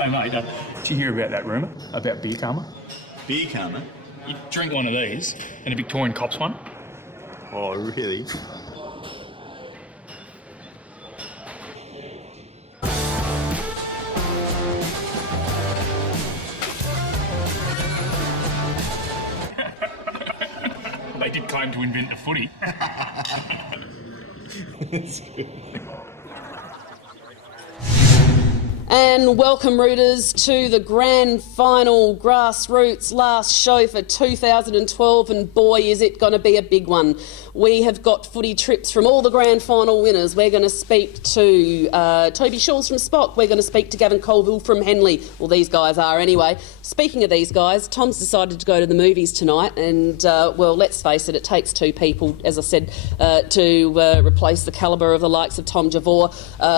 Hey mate, did you hear about that rumour about beer karma? Beer karma? You drink one of these and a Victorian cops one. Oh, really? They did claim to invent the footy. And welcome, Rooters, to the grand final Grassroots last show for 2012, and boy, is it going to be a big one. We have got footy trips from all the grand final winners. We're going to speak to Toby Schulz from Spock. We're going to speak to Gavin Colville from Henley. Well, these guys are anyway. Speaking of these guys, Tom's decided to go to the movies tonight, and, well, let's face it, it takes two people, as I said, to replace the calibre of the likes of Tom Javor.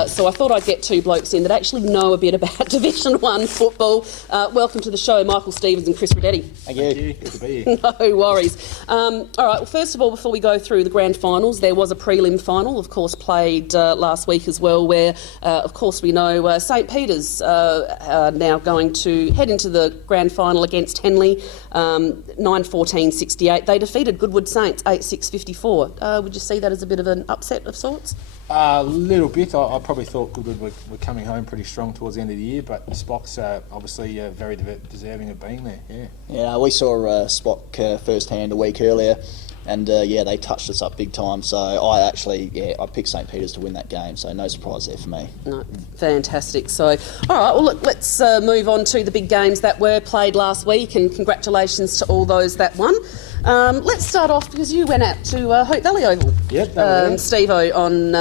So I thought I'd get two blokes in that actually know a bit about Division 1 football. Welcome to the show, Michael Stevens and Chris Ridetti. Thank you. Good to be here. No worries. All right, well, first of all, before we go through the grand finals, there was a prelim final, of course, played last week as well, where, of course, we know St Peter's are now going to head into the grand final against Henley, 9-14-68. They defeated Goodwood Saints 8-6-54. Would you see that as a bit of an upset of sorts? A little bit. I probably thought Goodwood were coming home pretty strong towards the end of the year, but Spock's obviously very deserving of being there. Yeah, we saw Spock firsthand a week earlier, and they touched us up big time. So I picked St Peter's to win that game, so no surprise there for me. No, fantastic. So, all right, well, look, let's move on to the big games that were played last week, and congratulations to all those that won. Let's start off because you went out to Hope Valley Oval, Steve-O, on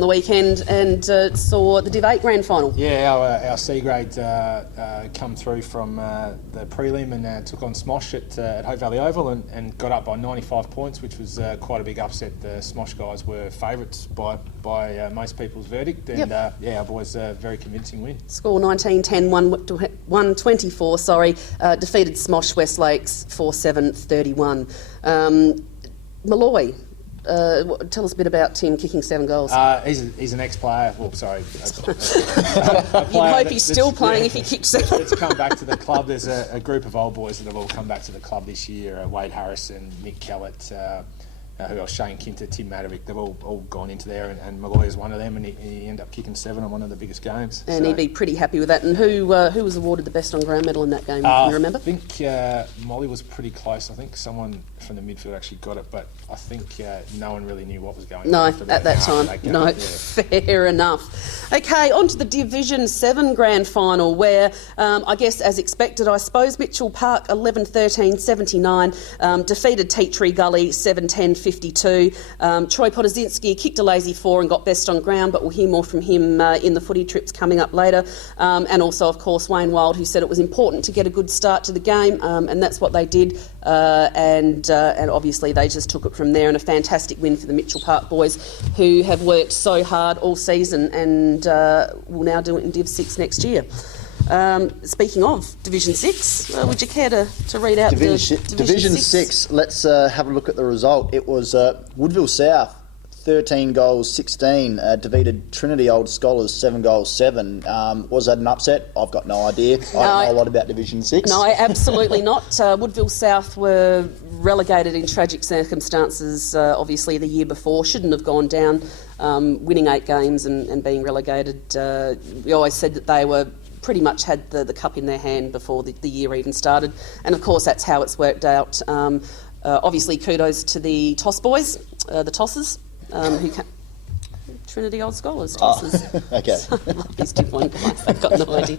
the weekend, and saw the Div 8 grand final. Yeah, our C grade come through from the prelim and took on Smosh at Hope Valley Oval and got up by 95 points, which was quite a big upset. The Smosh guys were favourites by most people's verdict, and our boys very convincing win. Score 19-10, 124. Defeated Smosh Westlakes 4-7-31. Malloy, tell us a bit about Tim kicking 7 goals. He's an ex-player. Well, sorry. You'd hope he's still playing if he kicks 7. It's come back to the club. There's a group of old boys that have all come back to the club this year. Wade Harrison, Nick Kellett, who else? Shane Kinter, Tim Madovic. They've all gone into there, and Malloy is one of them, and he ended up kicking 7 on one of the biggest games. And he'd be pretty happy with that. And who was awarded the best on ground medal in that game? You remember? I think Molly was pretty close. I think someone from the midfield actually got it, but I think no one really knew what was going on. No, at that time. No, fair enough. Okay, on to the Division 7 grand final, where I guess, as expected, I suppose, Mitchell Park 11-13-79 defeated Tea Tree Gully 7-10-52. Troy Potazinski kicked a lazy 4 and got best on ground, but we'll hear more from him in the footy trips coming up later. And also, of course, Wayne Wild, who said it was important to get a good start to the game, and that's what they did. And obviously they just took it from there, and a fantastic win for the Mitchell Park boys, who have worked so hard all season and will now do it in Div 6 next year. Speaking of Division 6, would you care to read out Division 6? Let's have a look at the result. It was Woodville South, 13 goals 16, defeated Trinity Old Scholars 7 goals 7. Was that an upset? I've got no idea. I don't know a lot about Division 6. No, absolutely not. Woodville South were relegated in tragic circumstances, obviously, the year before. Shouldn't have gone down, winning 8 games and being relegated. We always said that they were pretty much had the cup in their hand before the year even started. And, of course, that's how it's worked out. Obviously, kudos to the Toss boys, the Tossers. Trinity Old Scholars, Tossers. Okay. I love these 2 blind guys, they've got no idea.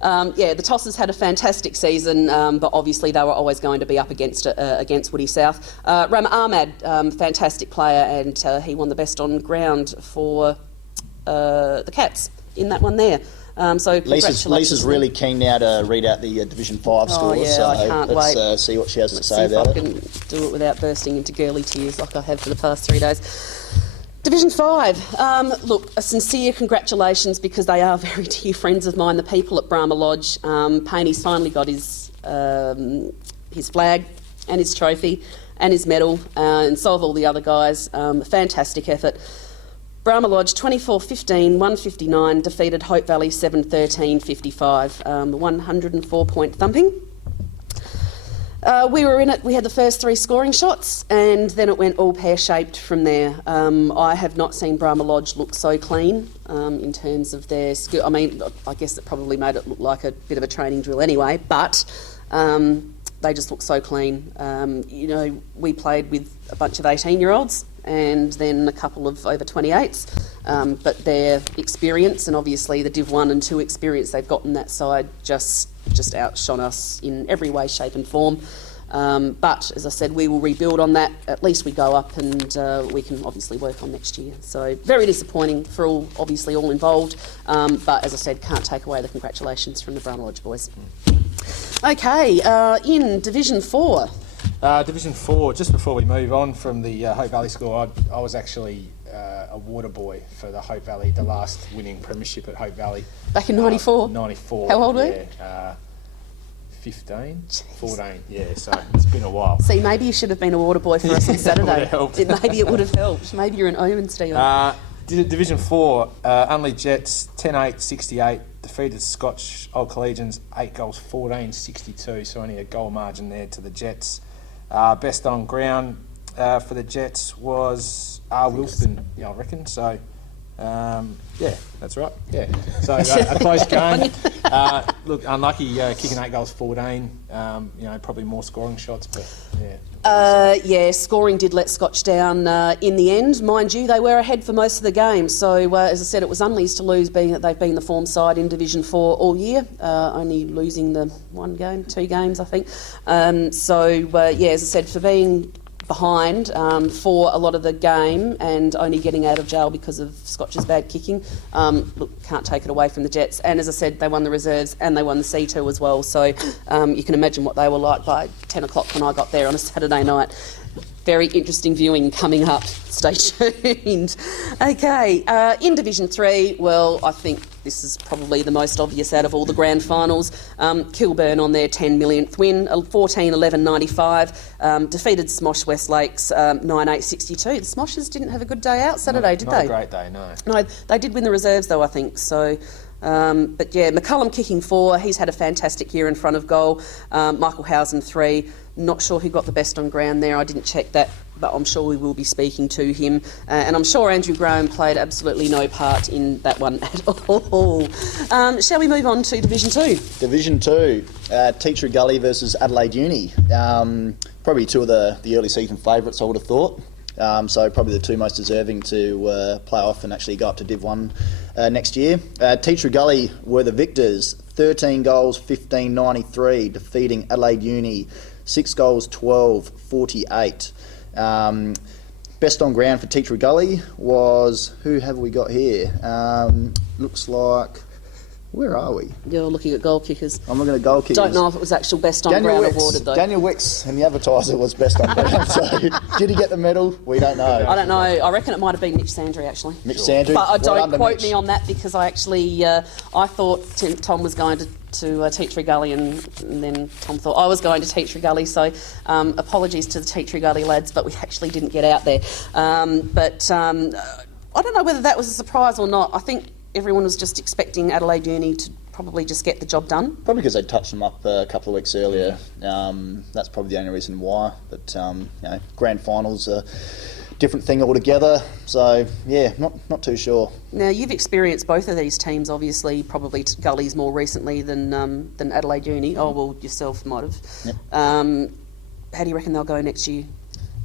The Tossers had a fantastic season, but obviously they were always going to be up against Woody South. Rama Ahmad, fantastic player, and he won the best on ground for the Cats in that one there. So Lisa's really keen now to read out the Division 5 scores. Yeah, so I can't let's wait. See what she has to say see about if I can do it without bursting into girly tears like I have for the past 3 days. Division 5. Look, a sincere congratulations, because they are very dear friends of mine, the people at Brahma Lodge. Payne's finally got his flag and his trophy and his medal, and so have all the other guys. Fantastic effort. Brahma Lodge 24-15, 159, defeated Hope Valley 7-13, 55, 104-point thumping. We were in it, we had the first 3 scoring shots, and then it went all pear-shaped from there. I have not seen Brahma Lodge look so clean in terms of their skill. I mean, I guess it probably made it look like a bit of a training drill anyway, but they just look so clean. You know, we played with a bunch of 18-year-olds and then a couple of over 28s, but their experience and obviously the Div 1 and 2 experience they've got on that side just outshone us in every way, shape and form. But as I said, we will rebuild on that. At least we go up and we can obviously work on next year. So very disappointing for all involved. But as I said, can't take away the congratulations from the Brahma Lodge boys. Okay, in Division 4. Division 4, just before we move on from the Hope Valley School, I was actually a water boy for the Hope Valley, the last winning premiership at Hope Valley. Back in 94? 94. How old were you? 15, 14, yeah, so it's been a while. See, maybe you should have been a water boy for us on Saturday. Maybe it would have helped. Maybe you're an omen, Stephen. Division 4, Unley Jets 10-8, 68, defeated Scotch Old Collegians 8 goals, 14, 62, so only a goal margin there to the Jets. Best on ground for the Jets was Wilston, I reckon. So, yeah, that's right. Yeah. So a close game. Look, unlucky kicking 8 goals, 14. Probably more scoring shots, but yeah. Scoring did let Scotch down in the end. Mind you, they were ahead for most of the game. So, as I said, it was Unley's to lose, being that they've been the form side in Division 4 all year, only losing the 2 games, I think. As I said, for being behind for a lot of the game and only getting out of jail because of Scotch's bad kicking, can't take it away from the Jets. And as I said, they won the reserves and they won the C2 as well. So you can imagine what they were like by 10 o'clock when I got there on a Saturday night. Very interesting viewing coming up. Stay tuned. Okay, in Division 3, well, I think this is probably the most obvious out of all the grand finals. Kilburn on their 10 millionth win, 14-11-95, defeated Smosh West Lakes 9-8-62. The Smoshes didn't have a good day out Saturday, did they? Not a great day, no. No, they did win the reserves though, I think. So, but yeah, McCullum kicking 4. He's had a fantastic year in front of goal. Michael Housen 3. Not sure who got the best on ground there. I didn't check that, but I'm sure we will be speaking to him. And I'm sure Andrew Graham played absolutely no part in that one at all. Shall we move on to Division 2? Division 2, Teacher Gully versus Adelaide Uni. Probably 2 of the early season favourites, I would have thought. So probably the 2 most deserving to play off and actually go up to Div 1 next year. Teacher Gully were the victors, 13 goals, 15-93, defeating Adelaide Uni 6 goals, 12-48. Best on ground for Teacher Gully was, who have we got here? Looks like, where are we? You're looking at goal kickers. I'm looking at goal kickers. Don't know if it was actual best on ground awarded though. Daniel Wicks and the advertiser was best on ground. So did he get the medal? We don't know. I don't know. I reckon it might have been Mitch Sandry actually. Mitch Sandry. But don't quote me on that because I actually I thought Tom was going to Teacher Gully and then Tom thought I was going to Teacher Gully, so apologies to the Teacher Gully lads, but we actually didn't get out there. I don't know whether that was a surprise or not. I think everyone was just expecting Adelaide Uni to probably just get the job done. Probably because they touched them up a couple of weeks earlier. That's probably the only reason why. But grand finals are different thing altogether. So yeah, not too sure. Now you've experienced both of these teams, obviously, probably Gullies more recently than Adelaide Uni. Oh well, yourself might have. Yep. How do you reckon they'll go next year?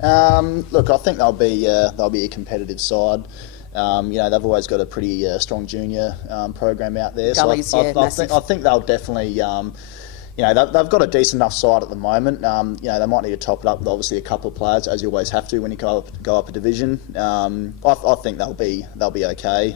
Look, I think they'll be a competitive side. They've always got a pretty strong junior program out there. Gullies, so I think they'll definitely. They've got a decent enough side at the moment. They might need to top it up with obviously a couple of players, as you always have to when you go up a division. I think they'll be okay.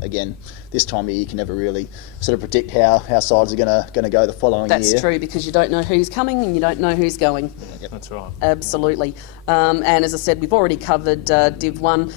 Again, this time of year you can never really sort of predict how sides are going to go the following year. That's true, because you don't know who's coming and you don't know who's going. Yep. That's right. Absolutely. And as I said, we've already covered Div 1.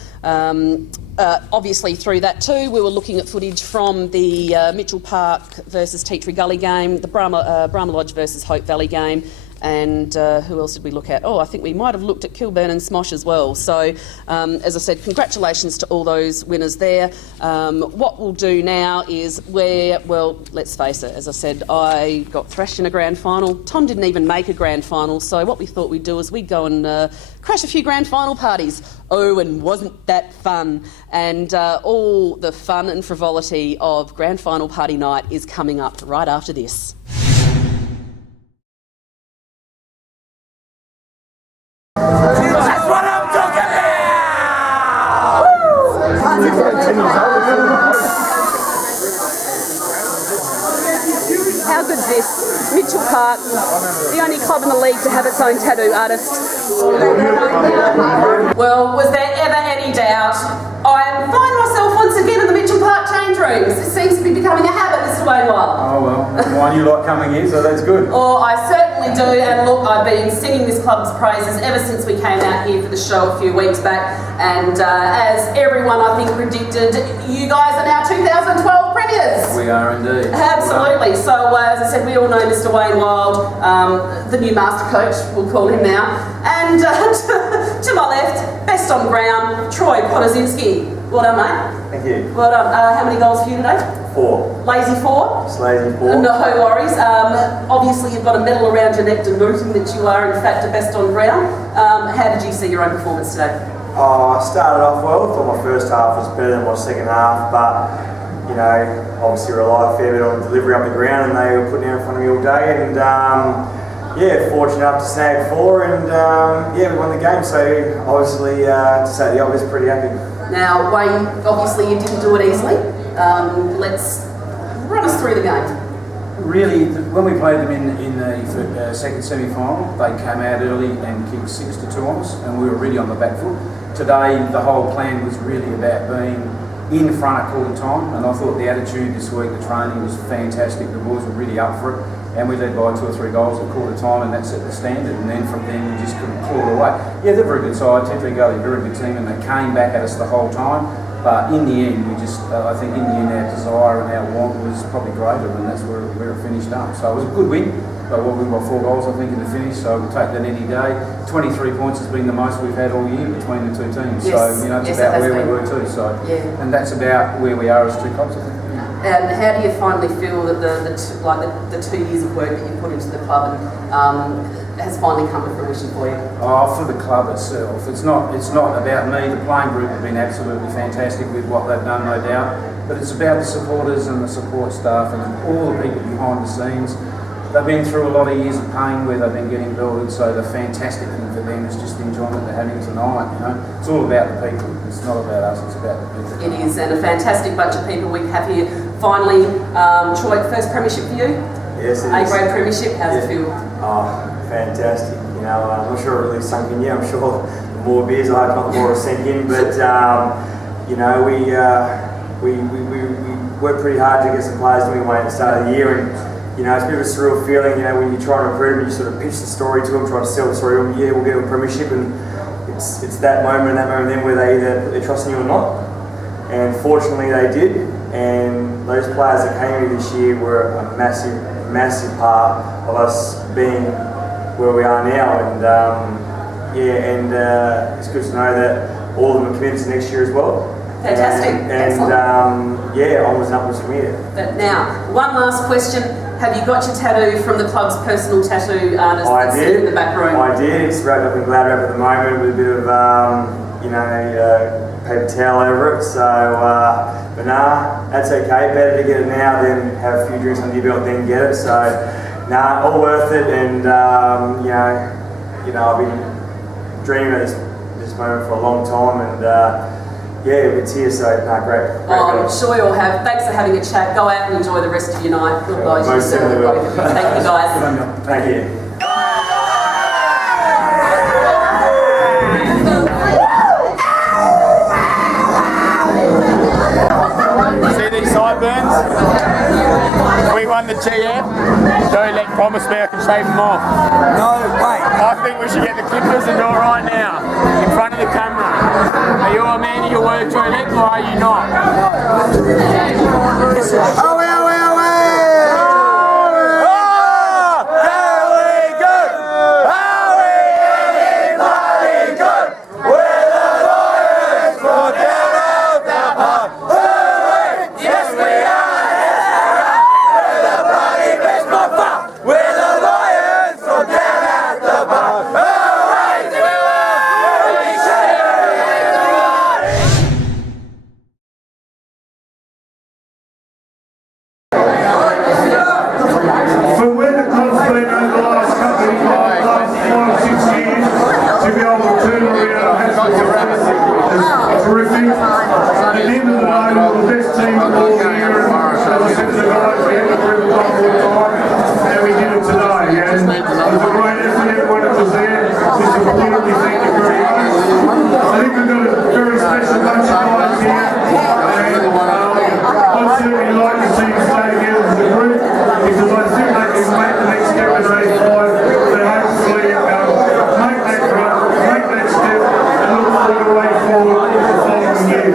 Obviously through that too, we were looking at footage from the Mitchell Park versus Teacher Gully game, the Brahma Lodge versus Hope Valley game, and who else did we look at? Oh, I think we might have looked at Kilburn and Smosh as well. So, as I said, congratulations to all those winners there. What we'll do now is well, let's face it, as I said, I got thrashed in a grand final. Tom didn't even make a grand final, so what we thought we'd do is we'd go and crash a few grand final parties. Oh, and wasn't that fun? And all the fun and frivolity of grand final party night is coming up right after this. That's what I'm talking How good's this? Mitchell Park, the only club in the league to have its own tattoo artist. Well, was there ever any doubt? I find myself once again in the Mitchell Park change rooms. It seems to be becoming a habit, Mr. Wainwright. Oh well, why you like coming here, so that's good. Oh, I certainly do, and look, I've been singing this club's praises ever since we came out here for the show a few weeks back, and as everyone I think predicted, you guys are now 2012 premiers. We are indeed. Absolutely. So, as I said, we all know Mr. Wayne Wild, the new master coach, we'll call him now. And to my left, best on ground, Troy Potazinski. Well done, mate. Thank you. Well done. How many goals for you today? 4. Lazy 4? Just lazy 4. No worries. Obviously, you've got a medal around your neck denoting that you are, in fact, a best on ground. How did you see your own performance today? I started off well. I thought my first half was better than my second half, but you know, obviously rely a fair bit on delivery up the ground, and they were putting out in front of me all day. And yeah, fortunate enough to snag 4, and yeah, we won the game. So obviously, to say the obvious, pretty happy. Now, Wayne, obviously you didn't do it easily. Let's run us through the game. Really, when we played them in the second semi-final, they came out early and kicked 6-2 on us, and we were really on the back foot. Today, the whole plan was really about being in front at quarter time, and I thought the attitude this week, the training was fantastic. The boys were really up for it, and we led by 2 or 3 goals at quarter time, and that set the standard. And then from then, we just couldn't claw it away. Yeah, they're a very good side. Tetra Gully, very good team, and they came back at us the whole time. But in the end, we just, I think in the end, our desire and our want was probably greater, and that's where it finished up. So it was a good win. But we won by 4 goals, I think, in the finish. So we'll take that any day. 23 points has been the most we've had all year between the two teams. Yes. So you know, it's about where we were too. So yeah. And that's about where we are as two clubs, I think. And how do you finally feel that the 2 years of work that you put into the club has finally come to fruition for you? Oh, for the club itself. It's not about me. The playing group have been absolutely fantastic with what they've done, no doubt. But it's about the supporters and the support staff and all the people behind the scenes. They've been through a lot of years of pain where they've been getting belted, so the fantastic thing for them is just the enjoyment they're having tonight, you know. It's all about the people, it's not about us, it's about the people. It is, and a fantastic bunch of people we have here. Finally, Troy, first premiership for you? Yes, it is. A-grade premiership, how's it feel? Oh, fantastic. You know, I'm not sure it really sunk in yet. I'm sure the more beers I had, not the more it sank in, but you know, we worked pretty hard to get some players doing well at the start of the year, and you know, it's a bit of a surreal feeling, you know, when you're trying to improve and you sort of pitch the story to them, try to sell the story to them, yeah, we'll get a premiership, and it's that moment then where they either put their trust in you or not. And fortunately they did, and those players that came here this year were a massive, massive part of us being where we are now, and it's good to know that all of them are committed to next year as well. Fantastic, excellent. Yeah, onwards and upwards from here. But now, one last question. Have you got your tattoo from the club's personal tattoo artist that's sitting in the back room? I did. It's wrapped up in glad wrap at the moment with a bit of, paper towel over it. So, but nah, that's okay. Better to get it now than have a few drinks under your belt then get it. So, nah, all worth it. And you know, I've been dreaming of this moment for a long time, and yeah, it's here, so great. I'm sure you all have. Thanks for having a chat. Go out and enjoy the rest of your night. Good guys. Most certainly will. Thank you, guys. Thank you. See these sideburns? We won the GM. Don't let Promise Bear can shave them off. No, wait. I think we should get the clippers and do it right now, in front of the camera. Are you a man of your word, Joe Leck, or are you not? terrific. At the end of the day, we were the best team of all year, and as I said to the guys, we had to prove it one more time, and we did it today. And it was a great effort, everyone that was there. We completely thank you very much. I think we've got a very special bunch of guys here, and I'd certainly like to see them stay together as a group, because I think they can make the next step in race 5. They hopefully make that run, make that step, and look forward to race 4 the following year.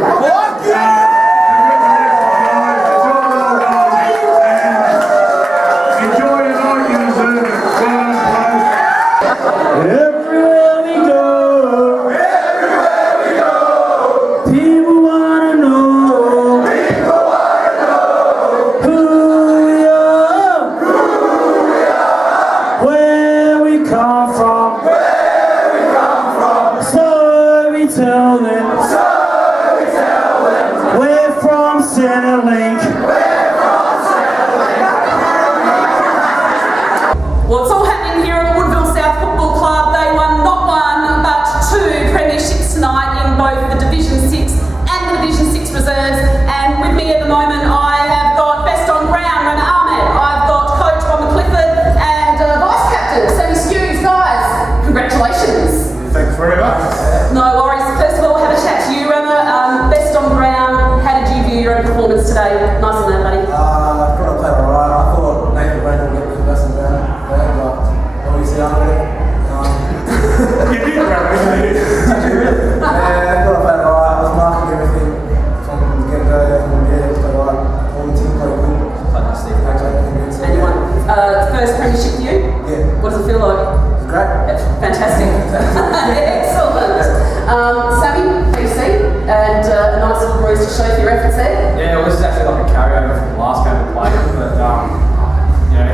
What's all happening here at the Woodville South Football Club? They won not one but 2 premierships tonight in both the Division 6 and the Division 6 reserves. And with me at the moment, I have got best on ground, Rana Ahmed. I've got coach Brahma Clifford and vice captain Toby Schulz. Guys, congratulations. Thanks very much. No worries. First of all, have a chat to you, Rana. Best on ground. How did you view your own performance today? Nice and that, buddy. I thought I played alright. I thought Nathan Brandon would get the best on ground. Obviously, I did. You did, right? Yeah, I thought I played alright. I was marking everything from the get-go, and yeah, it was alright. All the team played good. Fantastic. And you won. First premiership for you? Yeah. What does it feel like? It was great. Fantastic. Excellent. Sammy, PC, and a nice little bruise to show for your efforts there. Yeah, well, this is actually like a carryover from the last game we played, but you know,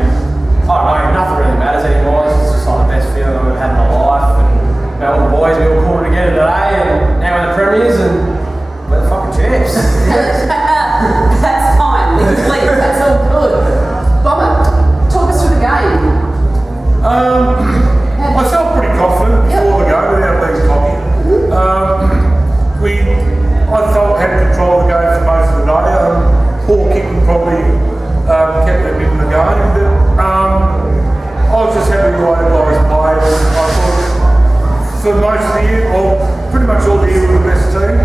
I don't know, nothing really matters anymore. It's just like the best feeling that we've had in my life, and you know, all the boys, we all pulled together today, and now we're the premiers, and we're the fucking champs. That's fine. We can leave. That's all good. Bomber, talk us through the game. I felt pretty confident before the game, without being cocky. I felt had control of the game for most of the day. Poor kicking probably kept them in the game, but I was just happy with the way the guys played. I thought for most of the year, or pretty much all the year, we were the best team,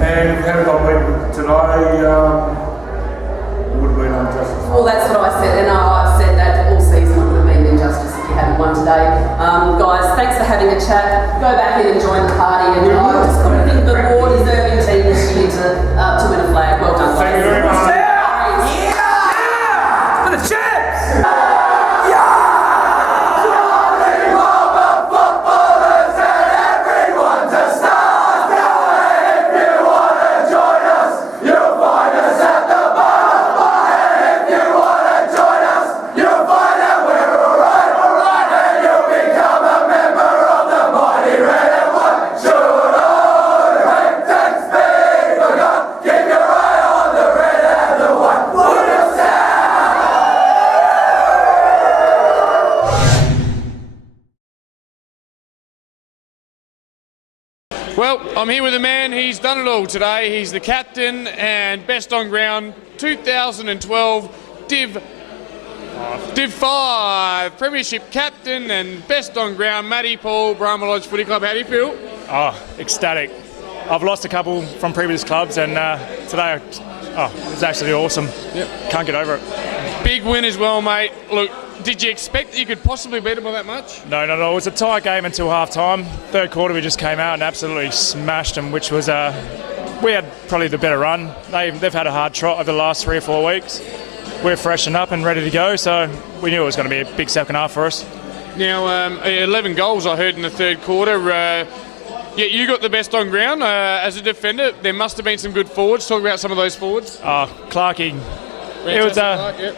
and if we hadn't got beaten today, it would have been injustice. Well, that's what I said, and I've said that all season. It would have been injustice if you hadn't won today. Guys, thanks for having a chat. Go back in and join the party, and I just couldn't think of a more deserving team this year to win a flag. Well done, guys. Thank you very much. For the champs! Well, I'm here with a man, he's done it all today. He's the captain and best on ground 2012 Div 5 Premiership captain and best on ground Matty Paul, Brahma Lodge Footy Club. How do you feel? Oh, ecstatic. I've lost a couple from previous clubs, and today, it was actually awesome. Yep. Can't get over it. Big win as well, mate. Look, did you expect that you could possibly beat them by that much? No. It was a tight game until half-time. Third quarter, we just came out and absolutely smashed them, which was we had probably the better run. They've had a hard trot over the last 3 or 4 weeks. We're freshened up and ready to go, so we knew it was going to be a big second half for us. Now, 11 goals I heard in the third quarter. Yeah, you got the best on ground as a defender. There must have been some good forwards. Talk about some of those forwards. Clarkie. It was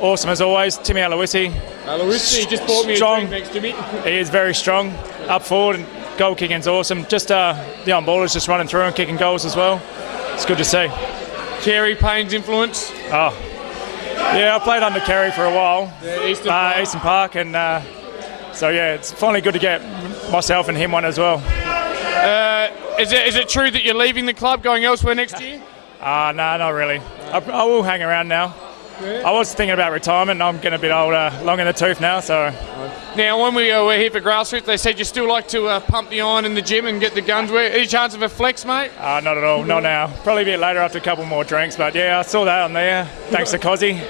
awesome as always. Timmy Aloisi. Aloisi just bought me a drink next to me. He is very strong. Up forward and goal kicking is awesome. Just the on-ballers just running through and kicking goals as well. It's good to see. Kerry Payne's influence. Oh, yeah, I played under Kerry for a while. Yeah, Eastern Park, and so yeah, it's finally good to get myself and him one as well. Is it true that you're leaving the club, going elsewhere next year? No, not really. I will hang around now. I was thinking about retirement, and I'm getting a bit older, long in the tooth now, so... Now, when we were here for Grassroots, they said you still like to pump the iron in the gym and get the guns where. Any chance of a flex, mate? Not at all, not now. Probably a bit later after a couple more drinks, but yeah, I saw that on there. Thanks to Cozzy.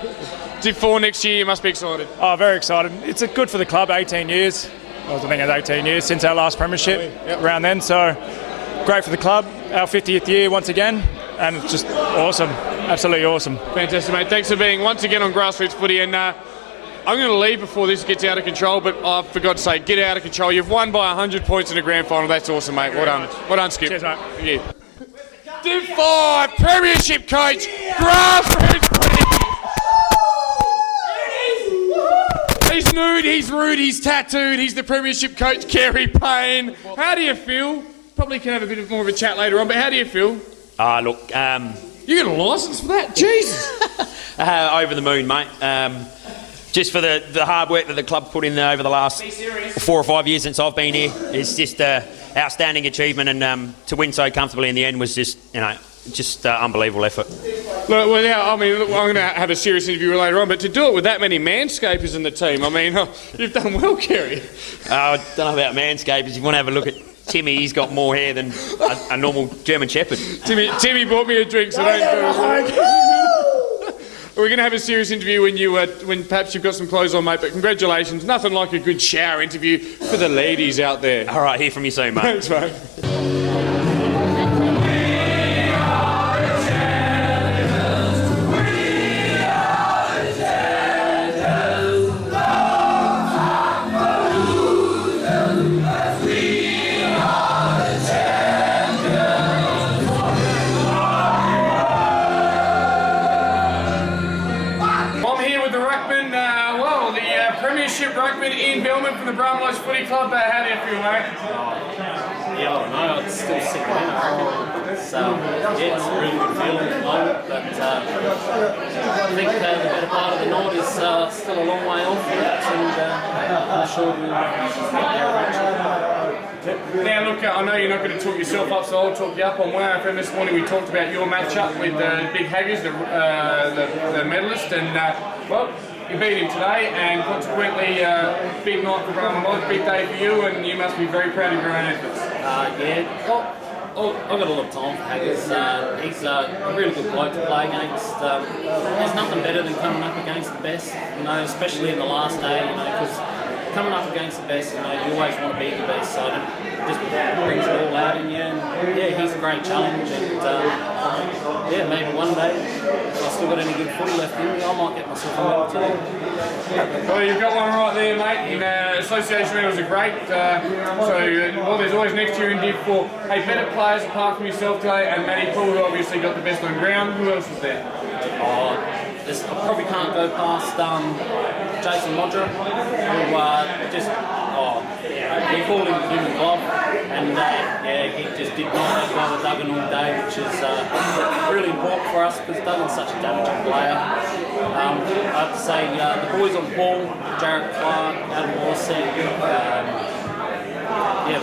Did 4 next year, you must be excited. Oh, very excited. It's good for the club, 18 years. I think it's 18 years since our last premiership, around then, so great for the club. Our 50th year once again, and it's just awesome. Absolutely awesome. Fantastic, mate. Thanks for being once again on Grassroots Footy. And I'm going to leave before this gets out of control, but I forgot to say, get out of control. You've won by 100 points in a grand final. That's awesome, mate. Well done. Well done, Skip. Cheers, mate. Thank you. Div 5, Premiership coach, Grassroots Footy. He's nude, he's rude, he's tattooed. He's the Premiership coach, Kerry Payne. How do you feel? Probably can have a bit more of a chat later on, but how do you feel? Look, You got a licence for that? Jesus. over the moon, mate. Just for the hard work that the club put in over the last 4 or 5 years since I've been here. It's just outstanding achievement, and to win so comfortably in the end was just, unbelievable effort. Look, well, yeah, I mean, look, I'm going to have a serious interview later on, but to do it with that many manscapers in the team, I mean, you've done well, Kerry. I don't know about manscapers. If you want to have a look at Timmy, he's got more hair than a normal German Shepherd. Timmy bought me a drink, so don't do it. We're going to have a serious interview when perhaps you've got some clothes on, mate, but congratulations. Nothing like a good shower interview for the ladies out there. All right, hear from you soon, mate. Thanks, mate. Ruckman in Belmont from the Brahma Lodge Footy Club. How do you feel, mate? Yeah, I don't know. It's still sick in, I reckon. It's a really good feeling at the moment. But I think the better part of the night is still a long way off yet, and I'm sure we'll get there eventually. Now, look, I know you're not going to talk yourself up, so I'll talk you up. On YFM this morning, we talked about your match-up with Big Haggers, the medalist, and, you beat him today, and consequently, big night for Brahma Lodge, big day for you, and you must be very proud of your own efforts. I've got a lot of time for Haggers. He's a really good bloke to play against. There's nothing better than coming up against the best, especially in the last day, because coming up against the best, you always want to be the best, so it just brings it all out in you, and he's a great challenge, and maybe one day, if I've still got any good footy left in me, I might get myself a medal too. Well, you've got one right there, mate, and association medals are great, there's always next year in Div 4. Hey, better players apart from yourself today, and Matty Poole, who obviously got the best on ground. Who else was there? I probably can't go past Jason Modra, who he called him the human glove, and he just did not have well with Duggan all day, which is really important for us because Duggan's such a damaging player. I have to say the boys on the ball, Jarrett Clark, Adam Worsett,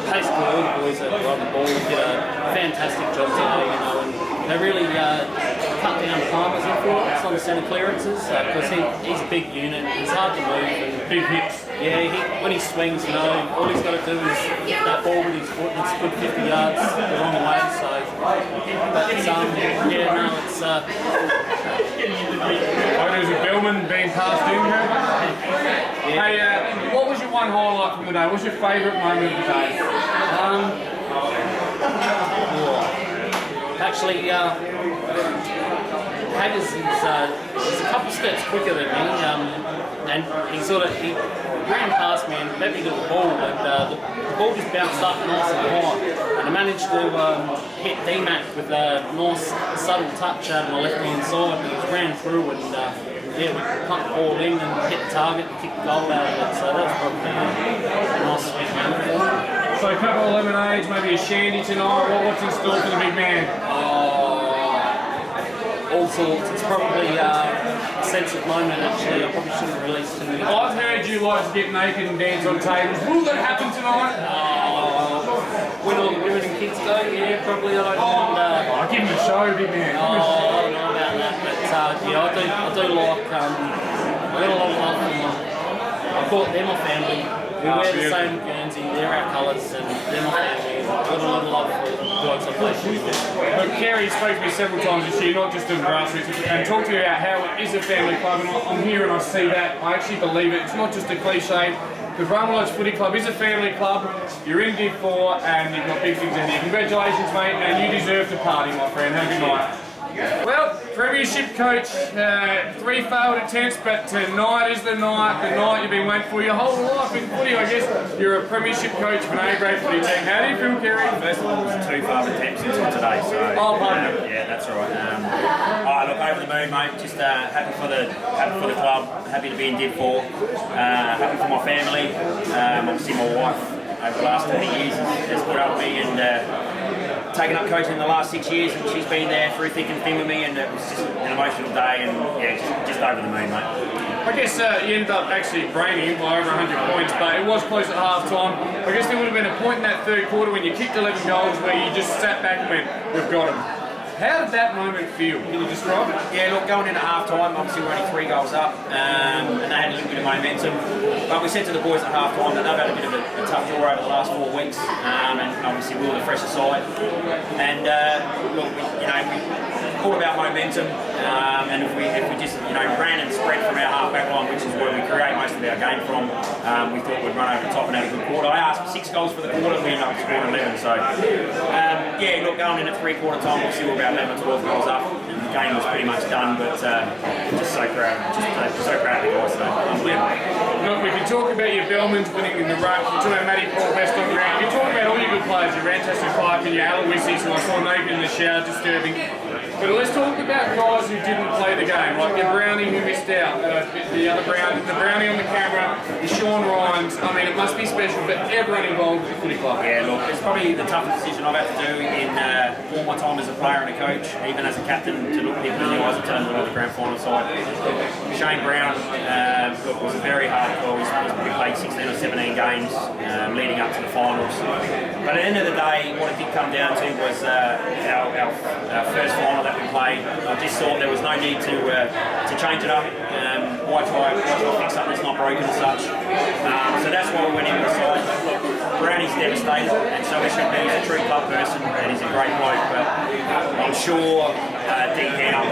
basically all the boys that were on the ball did a fantastic job today, and they really cut down Palmer's influence on the centre clearances because he's a big unit, he's hard to move, and big hits. Yeah, when he swings, all he's got to do is hit that ball with his foot, and it's a good 50 yards the wrong way. So, it's there's a Bellman being passed in. Hey, what was your one highlight from the day? What's your favourite moment of the day? Actually, Haggers is a couple steps quicker than me, and he ran past me and let me to the ball, and the ball just bounced up nice and high, and I managed to hit D-Mac with a nice subtle touch out of my left-hand side, and he just ran through, and we pumped the ball in and hit the target and kicked the goal out of it, so that was probably a nice sweet moment for me. So a couple of lemonades, maybe a shandy tonight. What's in store for the big man? All sorts. It's probably a sensitive moment, actually. I probably shouldn't have released it. I've heard you like to get naked and dance on tables. Will that happen tonight? when all the women and kids go, yeah, probably. I don't mind. Give him a show, big man. I don't know about that, but yeah, I do like. I got a lot of love from them. I thought they're my family. We wear the same Guernsey, they're our colours, and they're my family. I've got a lot of love for the blokes I play with. But Kerry spoke to me several times this year, not just in Grassroots, and talked to me about how it is a family club, and I'm here and I see that. I actually believe it. It's not just a cliche. The Brahma Lodge Footy Club is a family club. You're in Div 4 and you've got big things in here. Congratulations, mate, and you deserve to party, my friend. Have a good night. Well, Premiership coach, 3 failed attempts, but tonight is the night you've been waiting for your whole life in footy, I guess. You're a Premiership coach of an A-grade footy team. How do you feel, Kerry? First of all, it was 2 failed attempts until today, so... Oh, pardon me. Yeah, that's all right. Look, over the moon, mate. Just happy for the club, happy to be in Div 4, happy for my family. Obviously, my wife, over the last 20 years, has put up with me and... taken up coaching in the last 6 years, and she's been there through thick and thin with me, and it was just an emotional day, and yeah, just over the moon, mate. I guess you ended up actually braining by over 100 points, but it was close at half time. I guess there would have been a point in that third quarter when you kicked 11 goals where you just sat back and went, we've got them. How did that moment feel? Can you describe it? Yeah, look, going into half time, obviously we're only 3 goals up, and they had a little bit of momentum. But we said to the boys at half time that they've had a bit of a tough draw over the last 4 weeks, and obviously we were the fresher side. And look, we all about momentum, and if we just ran and spread from our half-back line, which is where we create most of our game from, we thought we'd run over the top and have a good quarter. I asked for 6 goals for the quarter, we ended up scoring 11. So yeah, look, going in at 3/4 time, obviously we're about 11 or 12 goals up, and the game was pretty much done. But just so proud, so proud of the guys. So unbelievable. Look, we can talk about your Bellmans winning in the ruck, you talk about Matty Paul best on ground, you talk about all your good players, your Rantastic Clark and your Aloysius, who I saw naked in the shower, disturbing. But let's talk about guys who didn't play the game, like your Brownie who missed out, the other Brownie on the camera, the Sean Rhymes. I mean, it must be special for everyone involved with the footy club. Yeah, look, it's probably the toughest decision I've had to do in all my time as a player and a coach, even as a captain, to look people in the eyes and tell them we're the grand final side. Shane Brown, look, was a very hard call. We played 16 or 17 games leading up to the finals. But at the end of the day, what it did come down to was our first final that we played. I just thought there was no need to change it up. Why try fix something that's not broken as such? So that's why we went in with the side. Look, Brownie's devastated, and so he should be. He's a true club person, and he's a great bloke. But I'm sure deep down,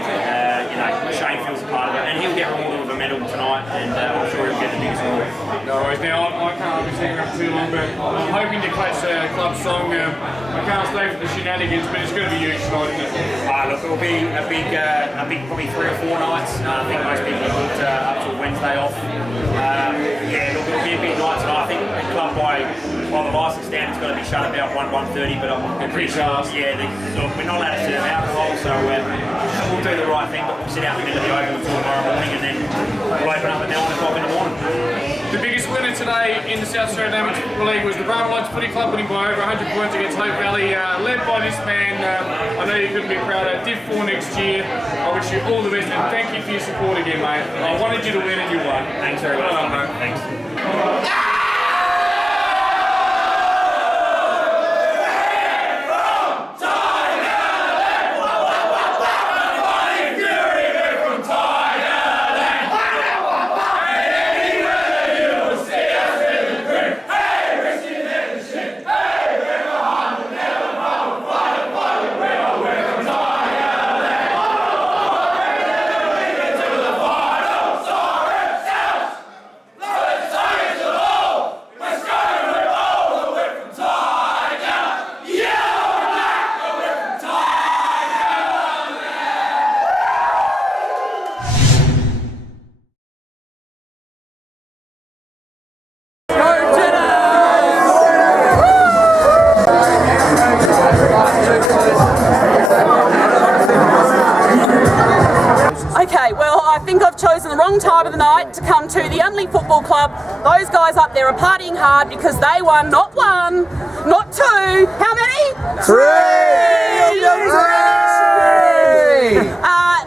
Shane feels a part of it, and he'll get rewarded with a medal tonight, and I'm sure he'll get the biggest reward. No worries. Now, I can't be sitting up too long, but I'm hoping to catch a club song. I can't stay for the shenanigans, but it's going to be huge tonight, isn't it? Look, it'll be a big, probably 3 or 4 nights. I think most people have booked up till Wednesday off. Yeah, look, it'll be a big night tonight. I think the club, by the licence standard's got to be shut about 1:30, but I'm pretty sure. Yeah, look, we're not allowed to serve alcohol, so we'll do the right thing, but we'll sit out in the middle of the Oval until tomorrow morning, and then we'll open up at 9 o'clock in the morning. The biggest winner today in the South Australian Amateur Football League was the Brahma Lodge Footy Club, winning by over 100 points against Hope Valley, led by this man. I know you couldn't be prouder. Div 4 next year. I wish you all the best, and thank you for your support again, mate. I wanted you to win, and you won. Thanks very much. Thanks. Okay, well, I think I've chosen the wrong time of the night to come to the Unley Football Club. Those guys up there are partying hard because they won not 1, not 2, how many? 3!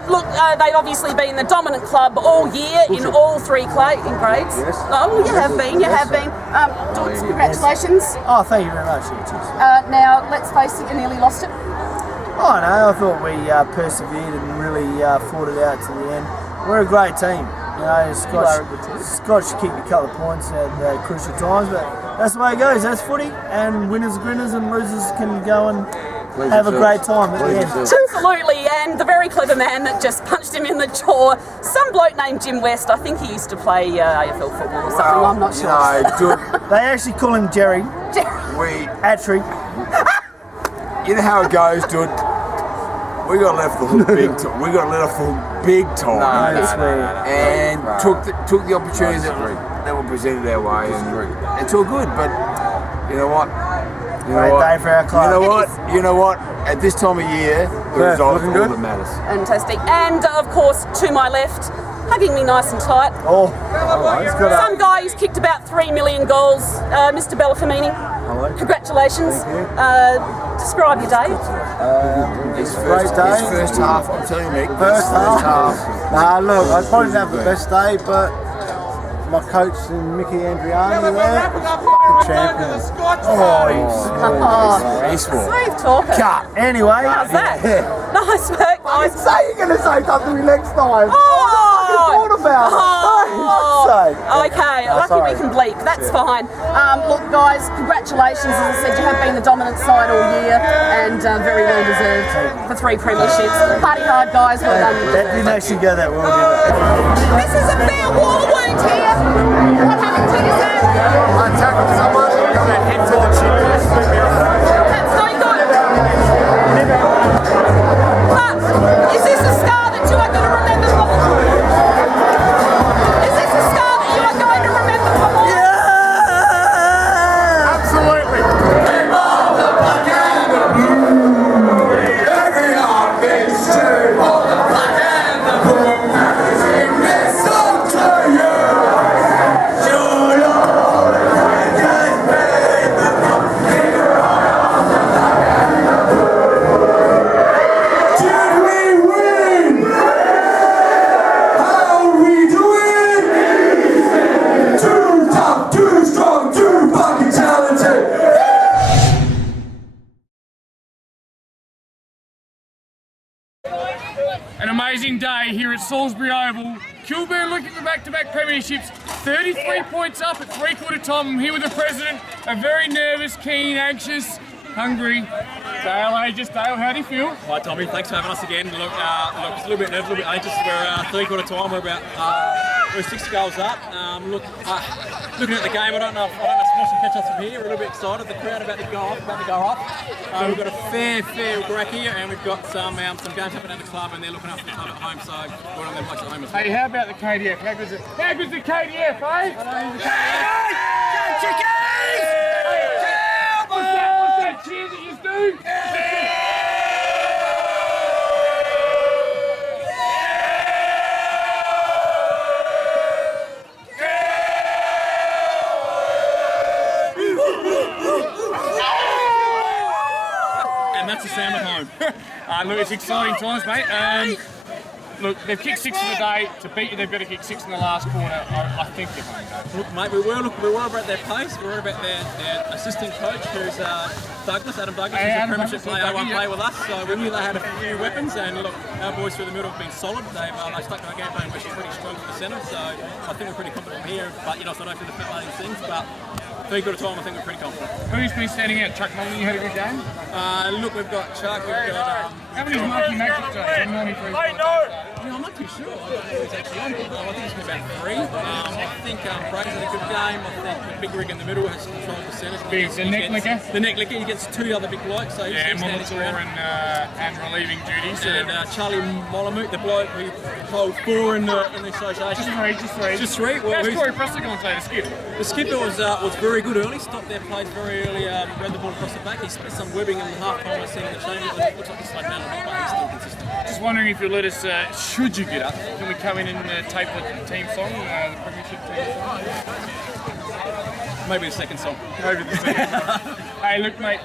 Look, they've obviously been the dominant club all year in all three grades. Yes. Oh, well, you have been. Dawes, congratulations. Oh, thank you very much. Now, let's face it, you nearly lost it. Oh no, I thought we persevered and really fought it out to the end. We're a great team. You know, Scotch kicked a couple of points at crucial times, but that's the way it goes. That's footy, and winners, grinners, and losers can go and have a great time at the end. Absolutely, and the very clever man that just punched him in the jaw, some bloke named Jim West. I think he used to play AFL football or something. I'm not sure. No, they actually call him Jerry. Attree. You know how it goes, dude. We got left the hook big time. We got let off the hook big time. And took the opportunities that were presented our way, and it's all good. But you know what? Great day for our club. You know what? At this time of year, the result is all that matters. Fantastic. And of course, to my left, hugging me nice and tight. Some guy who's kicked about 3 million goals, Mr. Belafamini. Congratulations. Describe your day. His first half, I'm telling you, Nick. First half. Nah, look, I probably didn't have the best day, but my coach and Mickey Andriani there, fucking champions. He's smooth talker. Cut. Anyway. How's that? Nice work. I didn't say you're going to say something to me next time. Oh! about Okay, lucky we can bleep. That's fine. Look, guys, congratulations. As I said, you have been the dominant side all year and very well deserved for 3 premierships. Party hard, guys. Well done. That didn't actually go that well, This is a fair war wound here. What happened to you, sir? I tackled someone, got a head to the chin, and split me off. That's no good. But is this a scar that you are going to remember for? Is this a scar that you are going to remember for more? Yeah! Absolutely. Every heart beats true for the black and the blue. Sing this song to you. An amazing day here at Salisbury Oval. Kilburn looking for back-to-back premierships. 33 points up at three-quarter time. I'm here with the president. A very nervous, keen, anxious, hungry Dale Aegis. Dale, how do you feel? Hi Tommy, thanks for having us again. Look, it's a little bit nervous, a little bit anxious. We're three-quarter time. We're 60 goals up. Looking at the game, I don't know if Smosh can catch us from here. We're a little bit excited. The crowd about to go off. We've got a fair crack here, and we've got some games happening at the club, and they're looking after the club at home. So we're on their place at home as well. Hey, how about the KDF? How good's the KDF, eh? What's that cheer that you do? And that's the sound of home. Look, it's exciting times, mate. Look, they've kicked 6 in the day. To beat you, they've got to kick 6 in the last quarter. I think they're home, though. Look, mate, we were about their pace. We were about their assistant coach, who's Adam Douglas, who's a premiership player, one play with us. So we knew they had a few weapons, and look, our boys through the middle have been solid. They stuck to our game plan, which is pretty strong for the centre. So I think we're pretty confident here. But it's not open to fit these things. But three-quarter time, I think we're pretty confident. Who's been standing out? Chuck Mullen, you had a good game? Look, we've got Chuck, we've got... How many's Marky Mack today? 93. I'm not too sure. I don't know who's actually on. I think it's been about 3. I think Bray's had a good game. I think the Big Rig in the middle has controlled the centre. The neck licker? The neck licker. He gets 2 other big blokes. So yeah, Molitor and relieving duties. And Charlie Molamut, the bloke who holds 4 in the association. Just 3. Well, how's Corey Preston going to say, the skip? The skipper was very good early. Stopped their plays very early. Read the ball across the back. He split some webbing in the half time. I seen in the changes. It looks like he slowed down a bit, but he's still consistent. Just wondering if you'll let us, should you get up, can we come in and tape the team song, the premiership team song? Maybe the second song. Hey, look, mate,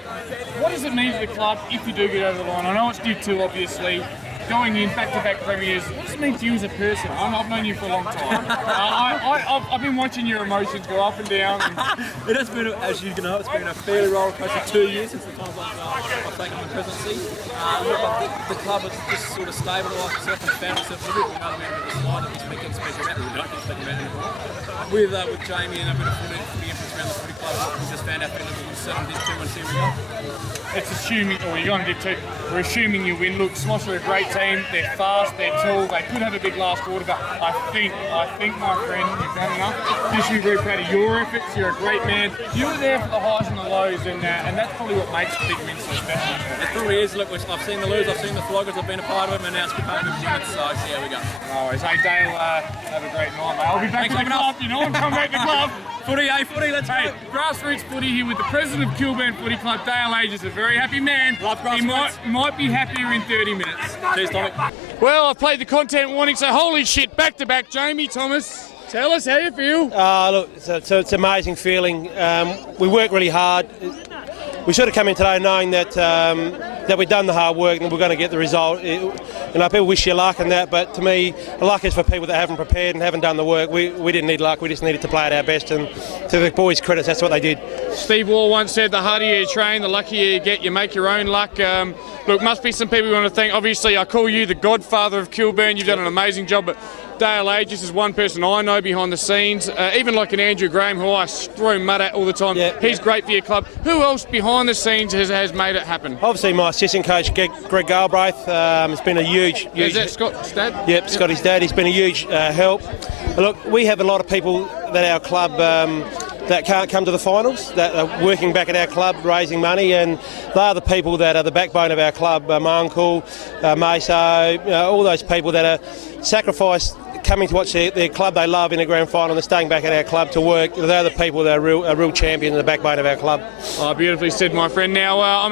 what does it mean to the club if you do get over the line? I know it's Div 2, obviously, going in back-to-back premiers, what does it mean to you as a person? I've known you for a long time. I've been watching your emotions go up and down. It has been, as you know, it's been a fairly roller coaster 2 years since the time I've taken the presidency. The club has just sort of stabilised itself and found itself a little bit. We know we had a bit of a slide at this weekend, speaking about it. We don't speak about it anymore. With Jamie and a bit of footy influence around the footy club, we just found our feet a little bit settled in too, and here we go. It's assuming, or you're going to do too, we're assuming you win. Look, Smosh are a great team. They're fast, they're tall, they could have a big last quarter, but I think, my friend, you've done enough. You should be very proud of your efforts. You're a great man. You were there for the highs and the lows, and that's probably what makes the big win so special. It probably is. Look, I've seen the lows, I've seen the floggers, I've been a part of them, and now it's competitive units, so here we go. No worries. Hey, Dale, have a great night, mate. I'll be back to the club, you know, I'm coming back to the club. Footy, let's go. Grassroots Footy here with the president of Kilburn Footy Club, Dale Ages, a very happy man. Love Grassroots. He might be happier in 30 minutes. Cheers, Tommy. Well, I've played the content warning, so holy shit, back-to-back. Jamie, Thomas, tell us how you feel. Look, it's an amazing feeling. We work really hard. We should have come in today knowing that we've done the hard work and we're going to get the result. People wish you luck and that, but to me, luck is for people that haven't prepared and haven't done the work. We didn't need luck, we just needed to play at our best, and to the boys' credit, that's what they did. Steve Wall once said, the harder you train, the luckier you get, you make your own luck. Look, must be some people you want to thank. Obviously, I call you the godfather of Kilburn. You've done an amazing job, but Dale Aegis is one person I know behind the scenes, even like an Andrew Graham, who I throw mud at all the time. Yeah. He's great for your club. Who else behind the scenes has made it happen? Obviously, my assistant coach, Greg Galbraith, has been a huge... Is that Scott's dad? Yep, Scotty's dad. He's been a huge help. Look, we have a lot of people that our club... that can't come to the finals, that are working back at our club, raising money, and they are the people that are the backbone of our club. My uncle, Meso, all those people that are sacrificed coming to watch their club they love in a grand final and staying back at our club to work. They're the people that are real champions and the backbone of our club. Oh, beautifully said, my friend. Now,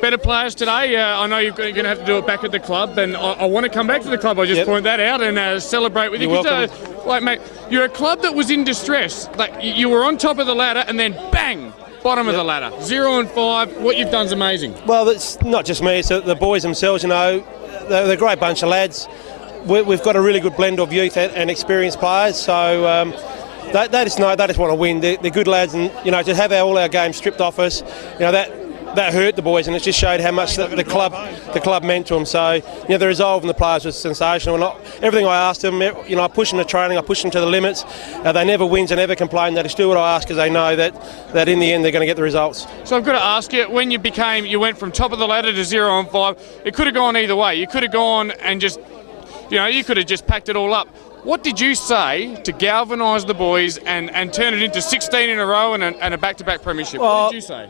better players today. I know you're going to have to do it back at the club, and I want to come back to the club. I just point that out and celebrate with you. You're welcome. Mate, you're a club that was in distress. Like, you were on top of the ladder, and then bang, bottom of the ladder. 0 and 5. What you've done is amazing. Well, it's not just me. It's the boys themselves. They're a great bunch of lads. We've got a really good blend of youth and experienced players. So. They just want to win. They're good lads, and to have all our games stripped off us, that hurt the boys, and it just showed how much the club meant to them. So the resolve in the players was sensational. And everything I asked them, I push them to training, I push them to the limits. They never whinge, they never complain. They just do what I ask because they know that in the end they're going to get the results. So I've got to ask you, when you went from top of the ladder to 0 and 5, it could have gone either way. You could have gone and just, you could have just packed it all up. What did you say to galvanise the boys and turn it into 16 in a row and a back-to-back premiership? What did you say?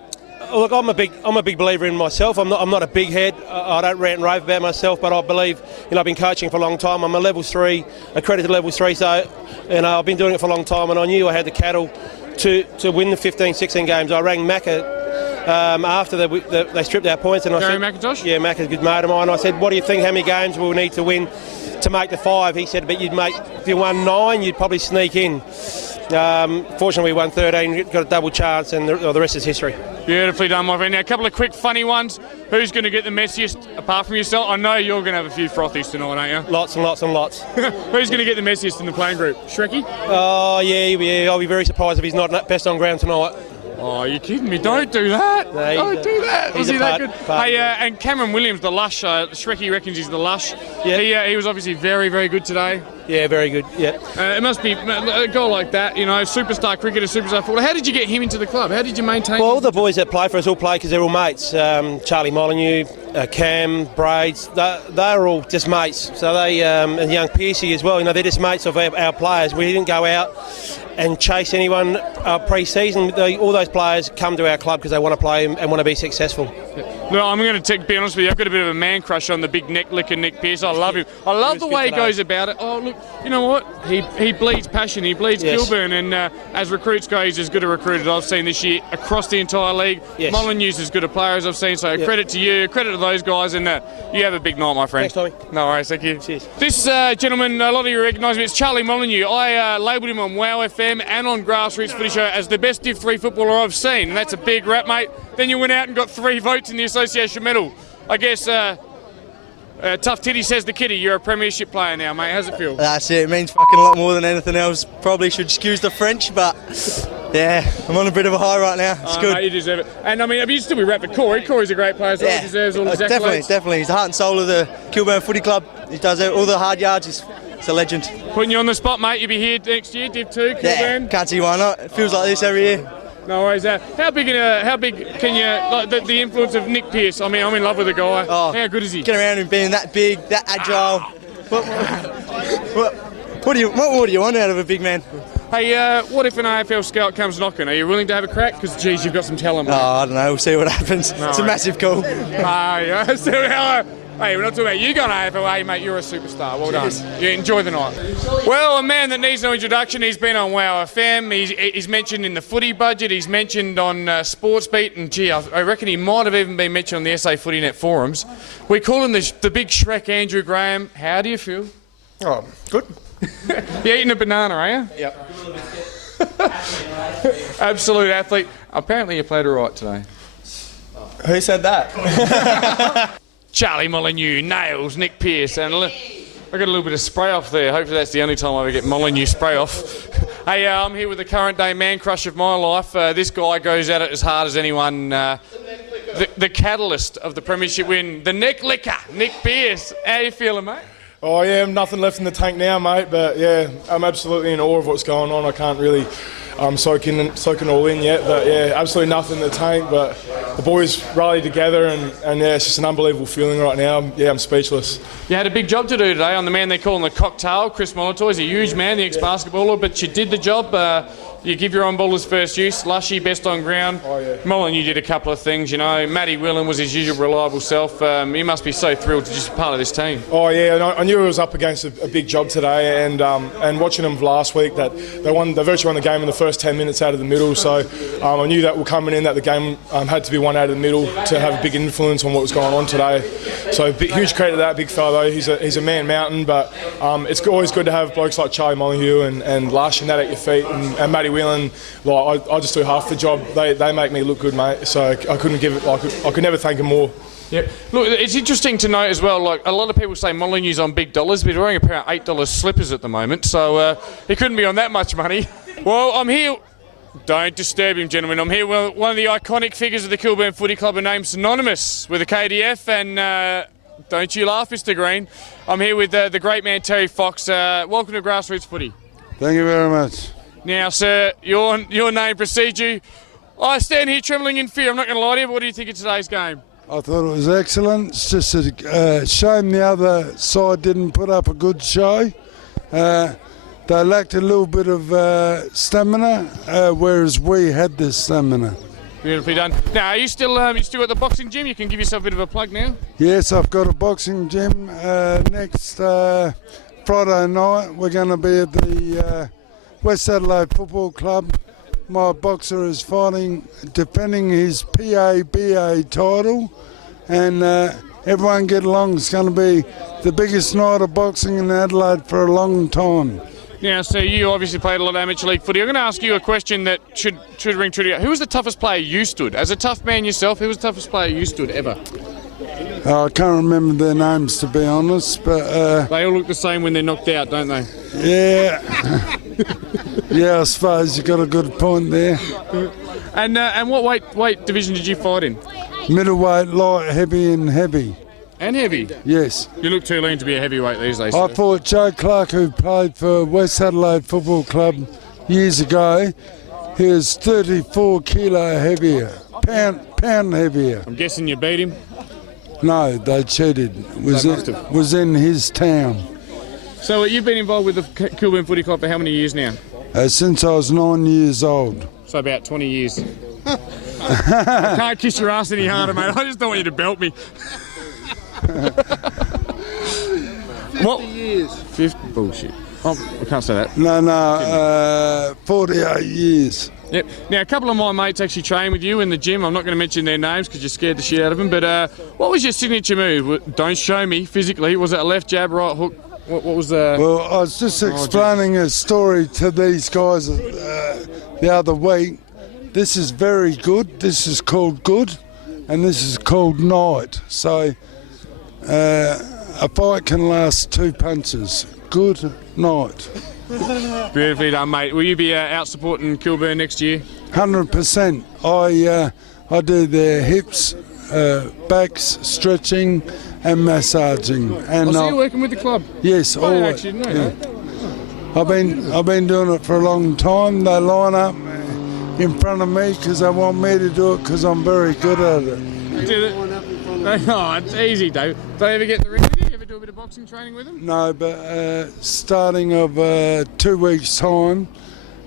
Look, I'm a big believer in myself. I'm not a big head. I don't rant and rave about myself, but I believe, I've been coaching for a long time. I'm a level 3, accredited level 3, so I've been doing it for a long time, and I knew I had the cattle to win the 15, 16 games. I rang Macca after they stripped our points, and I Gary said, McIntosh? Yeah, Macca's a good mate of mine. I said, what do you think? How many games we'll need to win to make the 5? He said, but if you won 9, you'd probably sneak in. Fortunately, we won 13, got a double chance, and the rest is history. Beautifully done, my friend. Now, a couple of quick funny ones. Who's going to get the messiest, apart from yourself? I know you're going to have a few frothies tonight, aren't you? Lots and lots and lots. Who's going to get the messiest in the playing group? Shrekky? Oh, yeah. I'll be very surprised if he's not best on ground tonight. Oh, you're kidding me. Don't do that. No, Don't do that. Was he that good? Hey, and Cameron Williams, the lush. Shrekky reckons he's the lush. Yeah. He was obviously very, very good today. Yeah, very good. Yeah. It must be a goal like that, superstar cricketer, superstar footballer. How did you get him into the club? How did you maintain him? Well, all the boys that play for us all play because they're all mates. Charlie Molyneux, Cam, Braids, they're all just mates. So they, and young Piercy as well, they're just mates of our players. We didn't go out and chase anyone pre-season. All those players come to our club because they want to play and want to be successful. No, I'm going to be honest with you. I've got a bit of a man crush on the big neck licker Nick Pearce. I love him. I love the way he goes about it. Oh, look, you know what? He bleeds passion. He bleeds Kilburn. And as recruits go, he's as good a recruit as I've seen this year across the entire league. Yes. Molyneux's as good a player as I've seen. So credit to you, credit to those guys, and you have a big night, my friend. Thanks, Tommy. No worries, thank you. Cheers. This gentleman, a lot of you recognise him. It's Charlie Molyneux. I labelled him on Wow FM and on Grassroots Footy Show as the best Div 3 footballer I've seen. And that's a big rap, mate. Then you went out and got 3 votes in the association medal. I guess Tough Titty says the kitty, you're a premiership player now, mate. How's it feel? That's it. It means fucking a lot more than anything else. Probably should excuse the French, but yeah, I'm on a bit of a high right now. It's good. Mate, you deserve it. And I mean, you still be wrapped with Corey. Corey's a great player as well. He deserves all his accolades. Definitely. He's the heart and soul of the Kilburn Footy Club. He does all the hard yards. He's a legend. Putting you on the spot, mate. You'll be here next year, Div 2, Kilburn. Yeah, can't see why not. It feels like this every year. No worries. How big can you, like the influence of Nick Pearce? I mean, I'm in love with the guy. Oh, how good is he? Get around him being that big, that agile. What do you want out of a big man? Hey, what if an AFL scout comes knocking? Are you willing to have a crack? Because, geez, you've got some talent. Oh, I don't know. We'll see what happens. No, it's a massive call. Yeah. So, hey, we're not talking about you going AFL, hey, mate, you're a superstar. Well done. You enjoy the night. Well, a man that needs no introduction, he's been on Wow FM, he's mentioned in the footy budget, he's mentioned on Sports Beat, and gee, I reckon he might have even been mentioned on the SA Footy Net forums. We call him the big Shrek Andrew Graham. How do you feel? Oh, good. You eating a banana, are you? Yep. Absolute athlete. Apparently you played all right today. Who said that? Charlie Molyneux, Nails, Nick Pearce, and I got a little bit of spray off there. Hopefully that's the only time I ever get Molyneux spray off. Hey, I'm here with the current day man crush of my life. This guy goes at it as hard as anyone. The catalyst of the premiership win, the neck licker, Nick Pearce. How you feeling, mate? Oh yeah, nothing left in the tank now, mate. But yeah, I'm absolutely in awe of what's going on. I can't really soak it all in yet. But yeah, absolutely nothing in the tank. But the boys rallied together, and yeah, it's just an unbelievable feeling right now. Yeah, I'm speechless. You had a big job to do today on the man they're calling the cocktail, Chris Molitor. He's a huge man, the ex-basketballer, but you did the job. You give your on-ballers first use. Lushy, best on ground. Oh, yeah. Molyneux did a couple of things, you know. Matty Willen was his usual reliable self. He must be so thrilled to just be part of this team. Oh yeah, and I knew he was up against a big job today, and watching them last week, that they virtually won the game in the first 10 minutes out of the middle. So I knew that coming in, that the game had to be won out of the middle to have a big influence on what was going on today. So huge credit to that big fella though. He's a man mountain, but it's always good to have blokes like Charlie Molyneux and lashing that at your feet, and Matty Whelan. Like I just do half the job. They make me look good, mate. So I couldn't give it. I could never thank them more. Yep. Look, it's interesting to note as well, like a lot of people say Molyneux's on big dollars, but he's wearing a pair of $8 slippers at the moment, so he couldn't be on that much money. Well, I'm here. Don't disturb him, gentlemen. I'm here with one of the iconic figures of the Kilburn Footy Club, a name synonymous with the KDF, and don't you laugh, Mr. Green. I'm here with the great man Terry Fox. Welcome to Grassroots Footy. Thank you very much. Now, sir, your name precedes you. I stand here trembling in fear. I'm not going to lie to you, but what do you think of today's game? I thought it was excellent. It's just a shame the other side didn't put up a good show. They lacked a little bit of stamina, whereas we had the stamina. Beautifully done. Now, are you still at the boxing gym? You can give yourself a bit of a plug now. Yes, I've got a boxing gym. Next Friday night, we're going to be at the West Adelaide Football Club. My boxer is defending his PABA title, and everyone get along. It's going to be the biggest night of boxing in Adelaide for a long time. Now, so you obviously played a lot of amateur league footy. I'm going to ask you a question that should ring true to you. Who was the toughest player you stood? As a tough man yourself, who was the toughest player you stood ever? I can't remember their names, to be honest, but... they all look the same when they're knocked out, don't they? Yeah. Yeah, I suppose you got a good point there. And what weight division did you fight in? Middleweight, light, heavy and heavy. And heavy? Yes. You look too lean to be a heavyweight these days. I fought Joe Clark, who played for West Adelaide Football Club years ago. He was 34 kilo heavier, pound heavier. I'm guessing you beat him? No, they cheated. It was in his town. So you've been involved with the Kilburn Footy Club for how many years now? Since I was 9 years old. So about 20 years. I can't kiss your ass any harder, mate. I just don't want you to belt me. 50 years. 50? Bullshit. Oh, I can't say that. No, 48 years. Yep. Now, a couple of my mates actually train with you in the gym. I'm not going to mention their names because you scared the shit out of them. But what was your signature move? Don't show me physically. Was it a left jab, right hook? What was the... Well, I was just explaining a story to these guys the other week. This is very good. This is called good. And this is called night. So a fight can last 2 punches. Good night. Beautifully done, mate. Will you be out supporting Kilburn next year? 100%. I do their hips, backs, stretching and massaging. And So you're working with the club? Yes, I always. actually didn't know that. I've been doing it for a long time. They line up in front of me because they want me to do it because I'm very good at it. Do it. Oh, it's easy, Dave. Do they ever get the ring with you? You ever do a bit of boxing training with them? No, but starting of 2 weeks' time,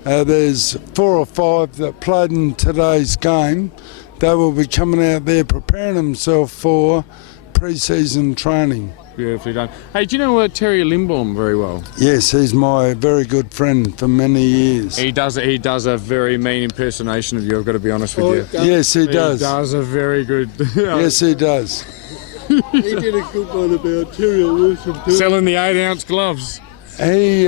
there's 4 or 5 that played in today's game. They will be coming out there preparing themselves for pre-season training. Beautifully done. Hey, do you know Terry Limbaum very well? Yes, he's my very good friend for many years. He does a very mean impersonation of you, I've got to be honest with you. Yes, he does. He does a very good... Yes, he does. He did a good one about Terry Wilson too. Selling the 8-ounce gloves. He...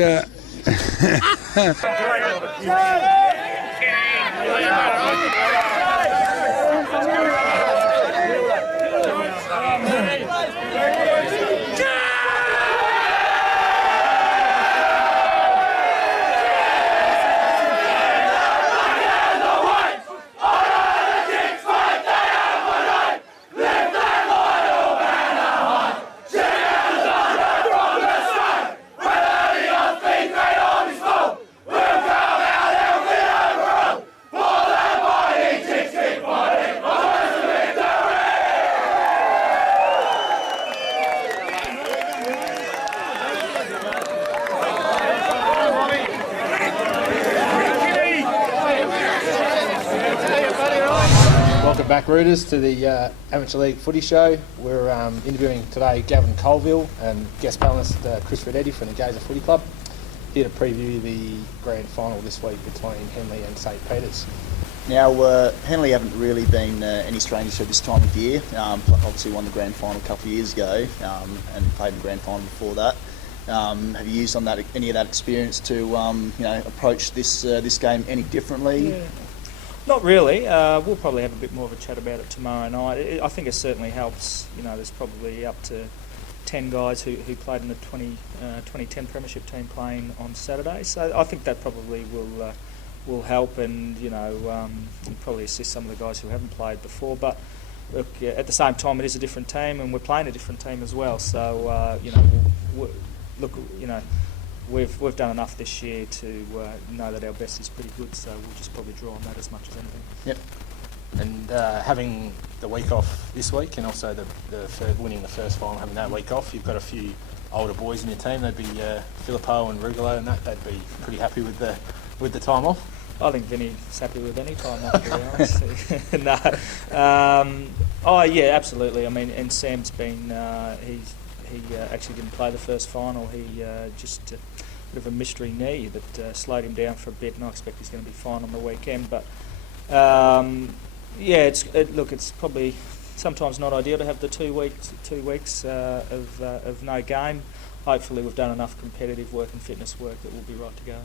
Welcome back, Rooters, to the Amateur League Footy Show. We're interviewing today Gavin Colville and guest panellist Chris Redetti from the Gazer Footy Club, here to preview the grand final this week between Henley and St Peters. Now, Henley haven't really been any strangers to this time of year. Obviously won the grand final a couple of years ago and played in the grand final before that. Have you used any of that experience to approach this game any differently? Yeah. Not really. We'll probably have a bit more of a chat about it tomorrow night. I think it certainly helps. There's probably up to 10 guys who played in the 2010 Premiership team playing on Saturday. So I think that probably will help and probably assist some of the guys who haven't played before. But look, at the same time, it is a different team and we're playing a different team as well. So We've done enough this year to know that our best is pretty good, so we'll just probably draw on that as much as anything. Yep. And having the week off this week, and also winning the first final, having that week off, you've got a few older boys in your team. They'd be Filippo and Rugolo, and they'd be pretty happy with the time off. I think Vinny's happy with any time off, to be honest. No. Yeah, absolutely. I mean, and Sam's been he actually didn't play the first final. He just a bit of a mystery knee that slowed him down for a bit, and I expect he's going to be fine on the weekend. But it's probably sometimes not ideal to have the 2 weeks of no game. Hopefully, we've done enough competitive work and fitness work that we'll be right to go.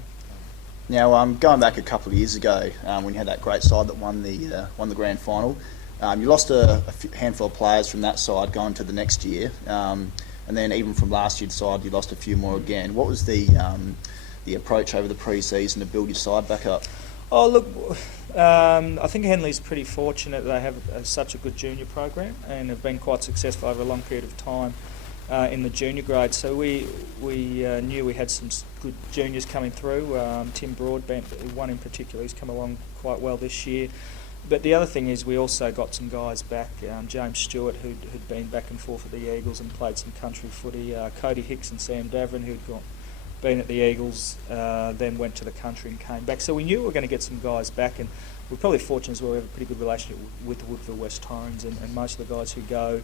Now, going back a couple of years ago, when you had that great side that won the grand final, you lost a handful of players from that side going to the next year. And then even from last year's side, you lost a few more again. What was the approach over the pre-season to build your side back up? Oh, look, I think Henley's pretty fortunate they have such a good junior program and have been quite successful over a long period of time in the junior grade. So we knew we had some good juniors coming through. Tim Broadbent, one in particular, who's come along quite well this year. But the other thing is we also got some guys back, James Stewart, who'd been back and forth at the Eagles and played some country footy, Cody Hicks and Sam Davern, who'd been at the Eagles, then went to the country and came back. So we knew we were going to get some guys back, and we're probably fortunate as well we have a pretty good relationship with the Woodville West Torrens, and most of the guys who go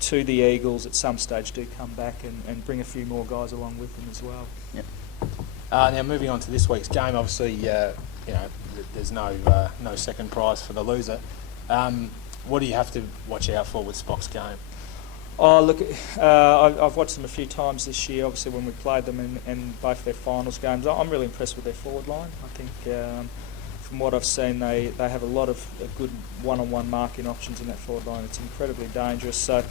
to the Eagles at some stage do come back and bring a few more guys along with them as well. Yep. Now moving on to this week's game, obviously, there's no second prize for the loser. What do you have to watch out for with Spock's game? Oh, look, I've watched them a few times this year, obviously when we played them in both their finals games. I'm really impressed with their forward line. I think from what I've seen, they have a lot of good one-on-one marking options in that forward line. It's incredibly dangerous. So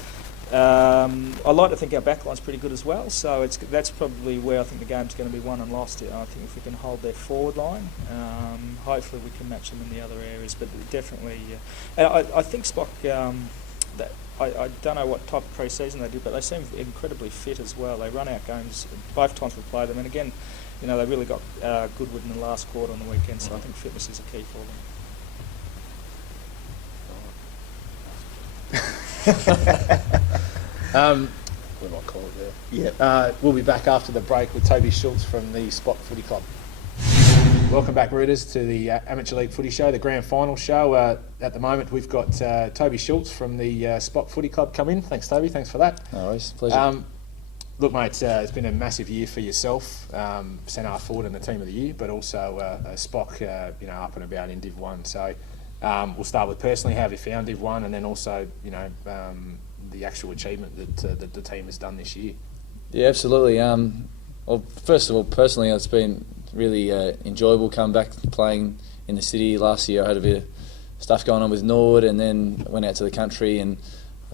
I like to think our backline's pretty good as well, so that's probably where I think the game's going to be won and lost. I think if we can hold their forward line, hopefully we can match them in the other areas. But definitely, I think Spock. I don't know what type of pre-season they did, but they seem incredibly fit as well. They run out games both times we play them, and again, they really got Goodwood in the last quarter on the weekend. So I think fitness is a key for them. We might call it there. Yeah. We'll be back after the break with Toby Schulz from the Spot Footy Club. Welcome back, Rooters, to the Amateur League Footy Show, the grand final show. At the moment, we've got Toby Schulz from the Spot Footy Club come in. Thanks, Toby. Thanks for that. No worries. Pleasure. Look, mate, it's been a massive year for yourself, centre forward and the team of the year, but also Spock, up and about in Div 1. So we'll start with personally, how have you found Div 1, and then also, the actual achievement that the team has done this year. Yeah, absolutely. Well, first of all, personally, it's been really enjoyable coming back playing in the city. Last year I had a bit of stuff going on with Nord, and then went out to the country, and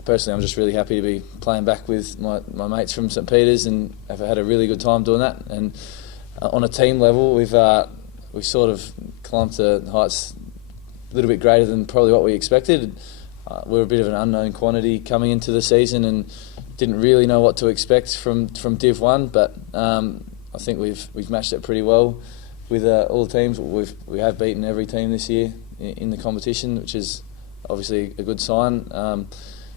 personally I'm just really happy to be playing back with my mates from St Peters, and I've had a really good time doing that. And on a team level, we've sort of climbed to heights a little bit greater than probably what we expected. We were a bit of an unknown quantity coming into the season and didn't really know what to expect from Div 1, but I think we've matched it pretty well with all the teams. We have beaten every team this year in the competition, which is obviously a good sign.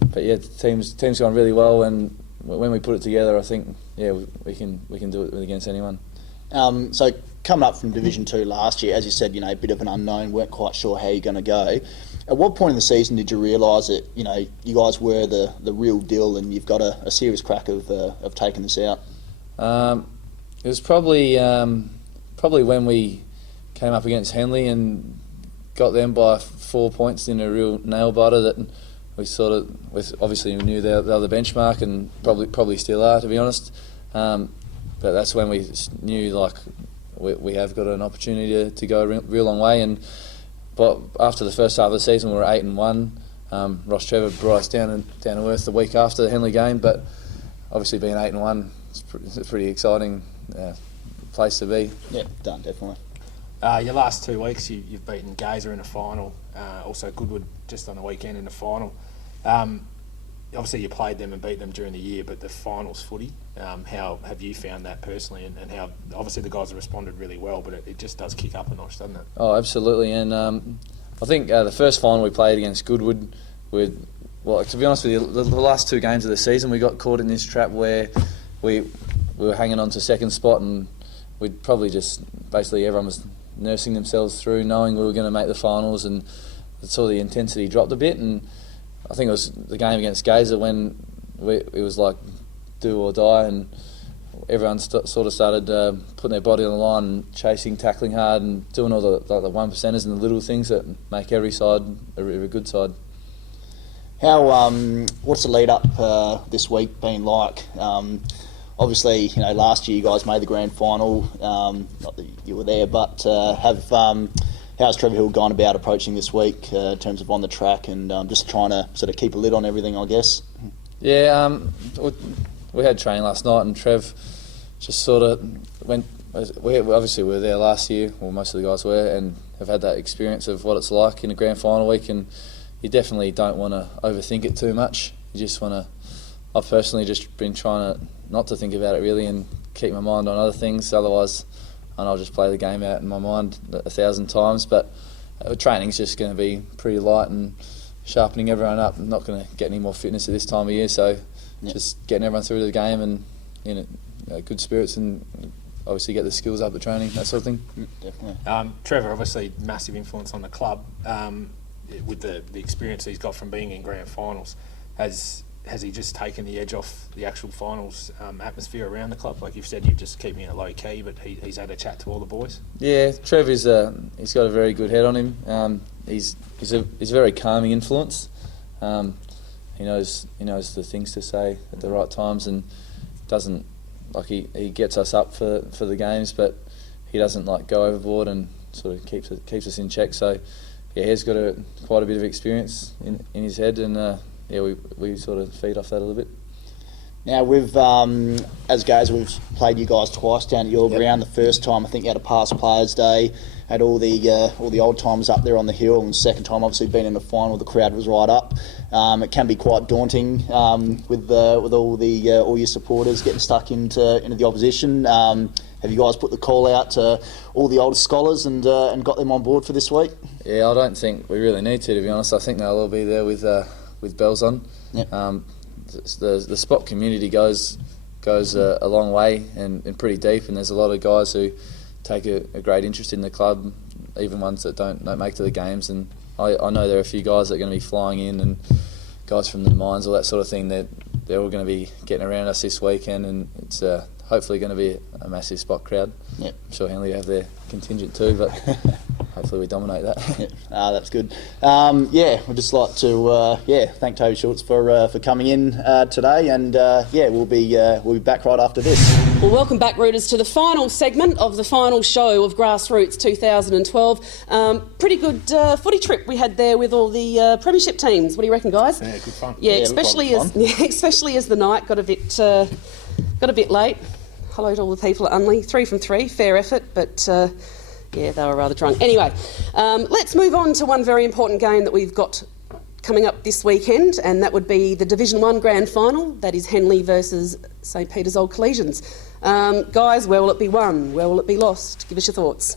But yeah, the team's gone really well, and when we put it together, I think we can do it against anyone. So coming up from Division 2 last year, as you said, a bit of an unknown, weren't quite sure how you're going to go. At what point in the season did you realise that you guys were the real deal, and you've got a serious crack of taking this out? It was probably when we came up against Henley and got them by 4 points in a real nail biter that we obviously knew the other benchmark, and probably still are, to be honest. But that's when we knew we have got an opportunity to go a real long way. But after the first half of the season, we were 8-1. Ross Trevor brought us down to earth the week after the Henley game, but obviously being 8-1, it's a pretty exciting place to be. Yeah, done, definitely. Your last 2 weeks, you've beaten Gazer in a final, also Goodwood just on the weekend in the final. Obviously you played them and beat them during the year, but the finals footy, how have you found that personally, and how obviously the guys have responded really well, but it just does kick up a notch, doesn't it? Oh, absolutely. And I think the first final we played against Goodwood, to be honest with you, the last 2 games of the season we got caught in this trap where we were hanging on to second spot, and we'd probably just basically everyone was nursing themselves through, knowing we were going to make the finals, and sort of the intensity dropped a bit. And I think it was the game against Gazer when it was like do or die, and everyone sort of started putting their body on the line and chasing, tackling hard, and doing all the 1%ers and the little things that make every side a good side. How what's the lead up this week been like? Obviously, last year you guys made the grand final. Not that you were there, but how's Trevor Hill gone about approaching this week in terms of on the track and just trying to sort of keep a lid on everything, I guess? Yeah, we had training last night, and Trev just sort of went. We obviously were there last year, well, most of the guys were, and have had that experience of what it's like in a grand final week. And you definitely don't want to overthink it too much. You just want to. I've personally just been trying to not to think about it really and keep my mind on other things. Otherwise, and I'll just play the game out in my mind 1,000 times. But training's just going to be pretty light and sharpening everyone up. I'm not going to get any more fitness at this time of year, so just getting everyone through the game and good spirits, and obviously get the skills up at training, that sort of thing. Definitely. Trevor, obviously massive influence on the club with the experience he's got from being in grand finals. Has he just taken the edge off the actual finals atmosphere around the club? Like you've said, you're just keeping it low key, but he's had a chat to all the boys. Yeah, Trev he's got a very good head on him. He's a very calming influence. He knows the things to say at the right times, and doesn't he gets us up for the games, but he doesn't go overboard and sort of keeps us in check. So yeah, he's got quite a bit of experience in his head, and we sort of feed off that a little bit. Now we've, as guys, we've played you guys twice down at your ground. The first time I think you had a past Players Day, had all the old timers up there on the hill, and the second time obviously being in the final, the crowd was right up. It can be quite daunting with all your supporters getting stuck into the opposition. Have you guys put the call out to all the older scholars and got them on board for this week? Yeah, I don't think we really need to be honest. I think they'll all be there with bells on. Yep. The spot community goes a long way and pretty deep, and there's a lot of guys who take a great interest in the club, even ones that don't make to the games. And I know there are a few guys that are going to be flying in, and guys from the mines, all that sort of thing, that they're all going to be getting around us this weekend, and it's hopefully going to be a massive spot crowd. Yep. I'm sure Henley have their contingent too, but hopefully we dominate that. Yep. That's good. We'd just like to thank Toby Schulz for coming in today, and we'll be back right after this. Well, welcome back, Rooters, to the final segment of the final show of Grassroots 2012. Pretty good footy trip we had there with all the premiership teams. What do you reckon, guys? Yeah, good fun. Yeah, especially as the night got a bit late. Hello to all the people at Unley. 3 from 3, fair effort, but they were rather drunk. Anyway, let's move on to one very important game that we've got coming up this weekend, and that would be the Division 1 Grand Final. That is Henley versus St Peter's Old Collegians. Guys, where will it be won? Where will it be lost? Give us your thoughts.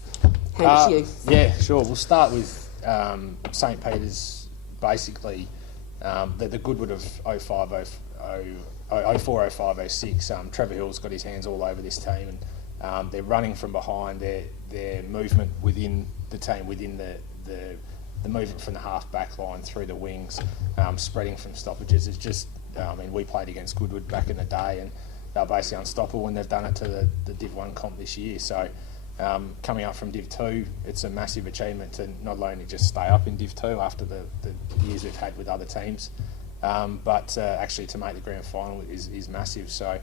Hand it to you. Yeah, sure. We'll start with St Peter's, basically, the Goodwood of 04, 05, 06. Trevor Hill's got his hands all over this team, and they're running from behind. Their movement within the team, within the movement from the half-back line through the wings, spreading from stoppages. It's just, we played against Goodwood back in the day, and they're basically unstoppable, and they've done it to the Div 1 comp this year. So coming up from Div 2, it's a massive achievement to not only just stay up in Div 2 after the years we've had with other teams, but actually to make the grand final is massive. So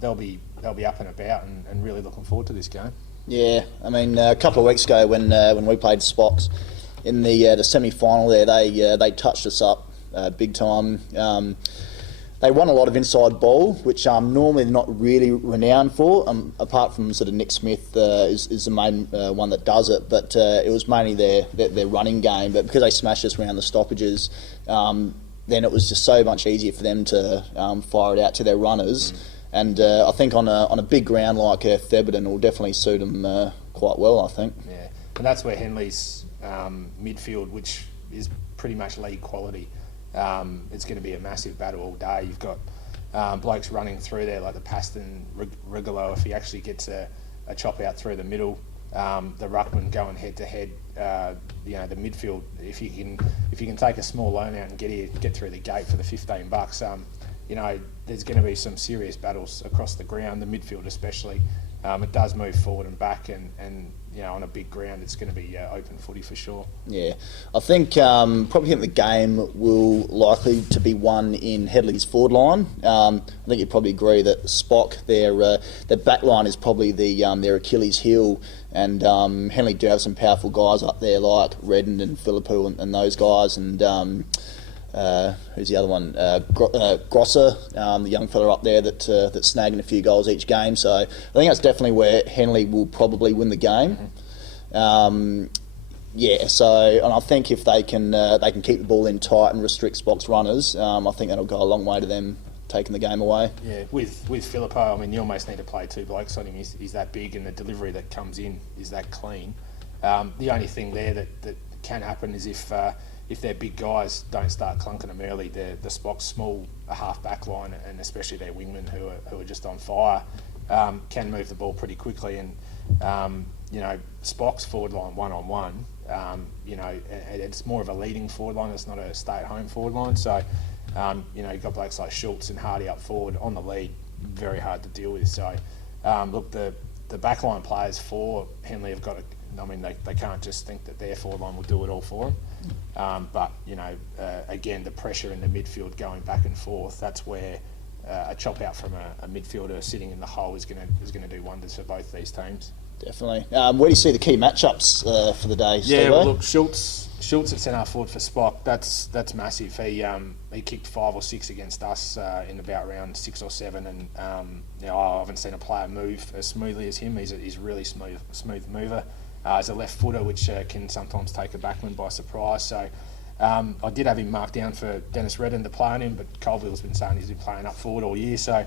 they'll be up and about, and really looking forward to this game. Yeah, a couple of weeks ago when we played Spots in the semi-final there, they touched us up big time. They won a lot of inside ball, which normally they're not really renowned for, apart from sort of Nick Smith is the main one that does it, but it was mainly their running game. But because they smashed us around the stoppages, then it was just so much easier for them to fire it out to their runners. And I think on a big ground like Theberton, it will definitely suit them quite well, I think. Yeah, and that's where Henley's midfield, which is pretty much league quality, it's going to be a massive battle all day. You've got blokes running through there like the Paston Rigolo. If he actually gets a chop out through the middle, the ruckman going head to head. The midfield. If you can take a small loan out and get through the gate for the $15, there's going to be some serious battles across the ground. The midfield especially. It does move forward and back, and on a big ground, it's going to be open footy for sure. Yeah, I think probably the game will likely to be won in Headley's forward line. I think you'd probably agree that Spock, their back line is probably their Achilles heel, and Henley do have some powerful guys up there like Redden and Philippou and those guys, and who's the other one? Grosser, the young fella up there that's snagging a few goals each game. So I think that's definitely where Henley will probably win the game. And I think if they can keep the ball in tight and restrict Spock's runners, I think that'll go a long way to them taking the game away. Yeah, with Philippou, you almost need to play two blokes on him. He's that big, and the delivery that comes in is that clean. The only thing there that can happen is if their big guys don't start clunking them early, the Spock's small half-back line, and especially their wingmen who are just on fire, can move the ball pretty quickly. And Spock's forward line one-on-one, it's more of a leading forward line. It's not a stay-at-home forward line. So, you've got blokes like Schultz and Hardy up forward on the lead, very hard to deal with. So, the backline players for Henley have got to. They can't just think that their forward line will do it all for them. Again, the pressure in the midfield going back and forth, that's where a chop out from a midfielder sitting in the hole is going to do wonders for both these teams. Definitely. Where do you see the key matchups for the day, Yeah, Steve-o? well, look, Schulz at centre forward for Spock. That's massive. He kicked 5 or 6 against us in about round 6 or 7, and I haven't seen a player move as smoothly as him. He's a really smooth mover. He's a left footer, which can sometimes take a backman by surprise. So I did have him marked down for Dennis Redden to play on him, but Colville's been saying he's been playing up forward all year. So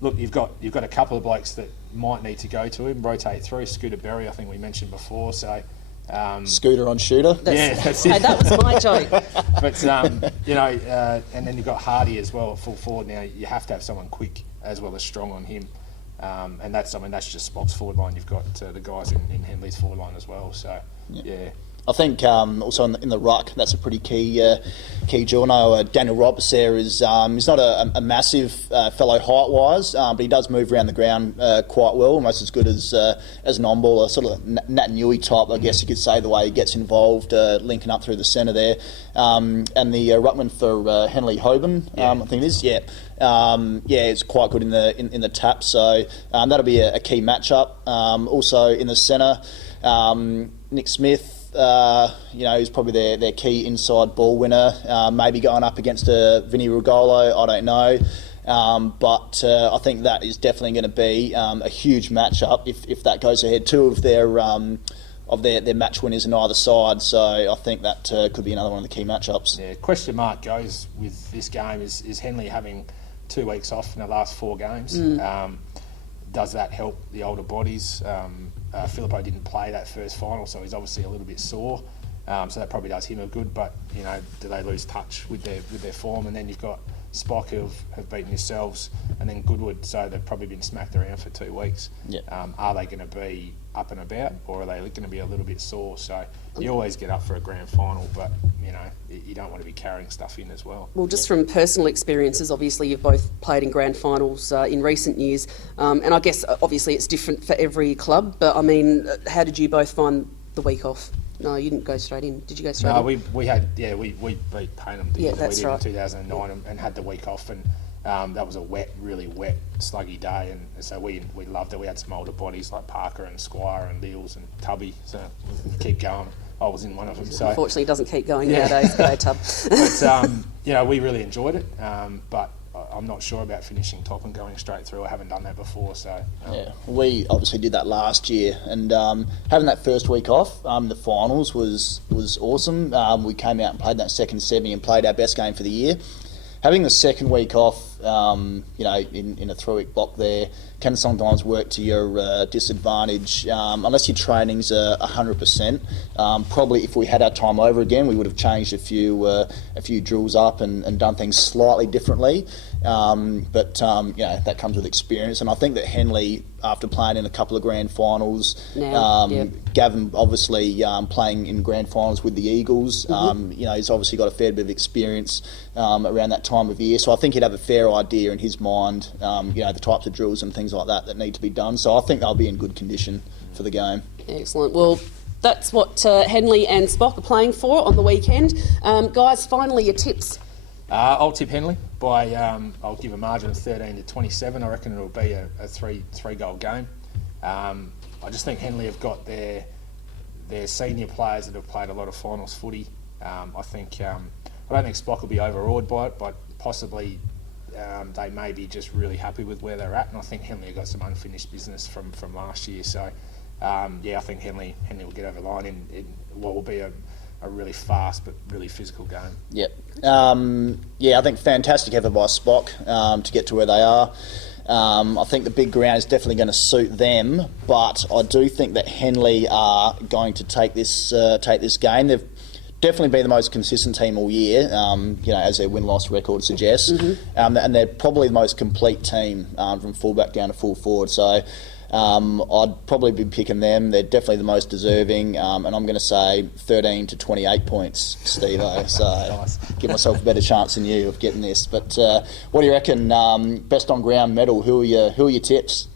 look, you've got a couple of blokes that might need to go to him, rotate through. Scooter Berry, I think we mentioned before. So Scooter on shooter. That's Hey, it. that was my joke. But and then you've got Hardy as well at full forward. Now you have to have someone quick as well as strong on him, and that's just Spock's forward line. You've got the guys in Henley's forward line as well. So yeah. I think also in the ruck, that's a pretty key journo. Daniel Roberts there is he's not a massive fellow height-wise, but he does move around the ground quite well, almost as good as an on-baller, sort of Nat Newey type, I guess you could say, the way he gets involved, linking up through the centre there. And the ruckman for Henley Hoban, I think it is, it's quite good in the tap, so that'll be a key matchup. Also in the centre, Nick Smith. He's probably their key inside ball winner. Maybe going up against Vinny Rugolo, I don't know. But I think that is definitely going to be a huge matchup if that goes ahead. 2 of their match winners on either side, so I think that could be another one of the key matchups. Yeah, question mark goes with this game is Henley having 2 weeks off in the last 4 games. Does that help the older bodies? Filippo didn't play that first final, so he's obviously a little bit sore. So that probably does him a good. But do they lose touch with their form? And then you've got Spock who have beaten yourselves, and then Goodwood. So they've probably been smacked around for 2 weeks. Yeah. Are they going to be up and about, or are they going to be a little bit sore? So you always get up for a grand final, but you don't want to be carrying stuff in as well. Well, just from personal experiences, obviously you've both played in grand finals in recent years, and I guess obviously it's different for every club, but I mean, how did you both find the week off? No, you didn't go straight in. Did you go straight in? No, we beat Paynham the year that's we did right. in 2009 and had the week off, and that was a really wet, sluggy day, and so we loved it. We had some older bodies like Parker and Squire and Leals and Tubby, so we keep going. I was in one of them. So unfortunately, it doesn't keep going nowadays. Go Tub. But we really enjoyed it. But I'm not sure about finishing top and going straight through. I haven't done that before, so we obviously did that last year, and having that first week off, the finals was awesome. We came out and played that second semi and played our best game for the year. Having the second week off, in a 3-week block there, can sometimes work to your disadvantage, unless your training's 100%. Probably if we had our time over again, we would have changed a few drills up and done things slightly differently. But that comes with experience, and I think that Henley, after playing in a couple of grand finals, Gavin obviously playing in grand finals with the Eagles, he's obviously got a fair bit of experience around that time of year, so I think he'd have a fair idea in his mind, the types of drills and things like that need to be done. So I think they'll be in good condition for the game. Excellent. Well, that's what Henley and Spock are playing for on the weekend. Guys, finally your tips. I'll tip Henley by, I'll give a margin of 13-27. I reckon it'll be a three-goal game. I just think Henley have got their senior players that have played a lot of finals footy. I don't think Spock will be overawed by it, but possibly they may be just really happy with where they're at, and I think Henley have got some unfinished business from last year. So I think Henley will get over the line in what will be a really fast but really physical game. Yep. I think fantastic effort by Spock to get to where they are. I think the big ground is definitely going to suit them, but I do think that Henley are going to take this game. They've definitely been the most consistent team all year, as their win-loss record suggests, and they're probably the most complete team from fullback down to full forward. So I'd probably be picking them. They're definitely the most deserving, and I'm going to say 13-28 points, Steve-o. So nice. Give myself a better chance than you of getting this. But what do you reckon? Best on ground medal? Who are your tips?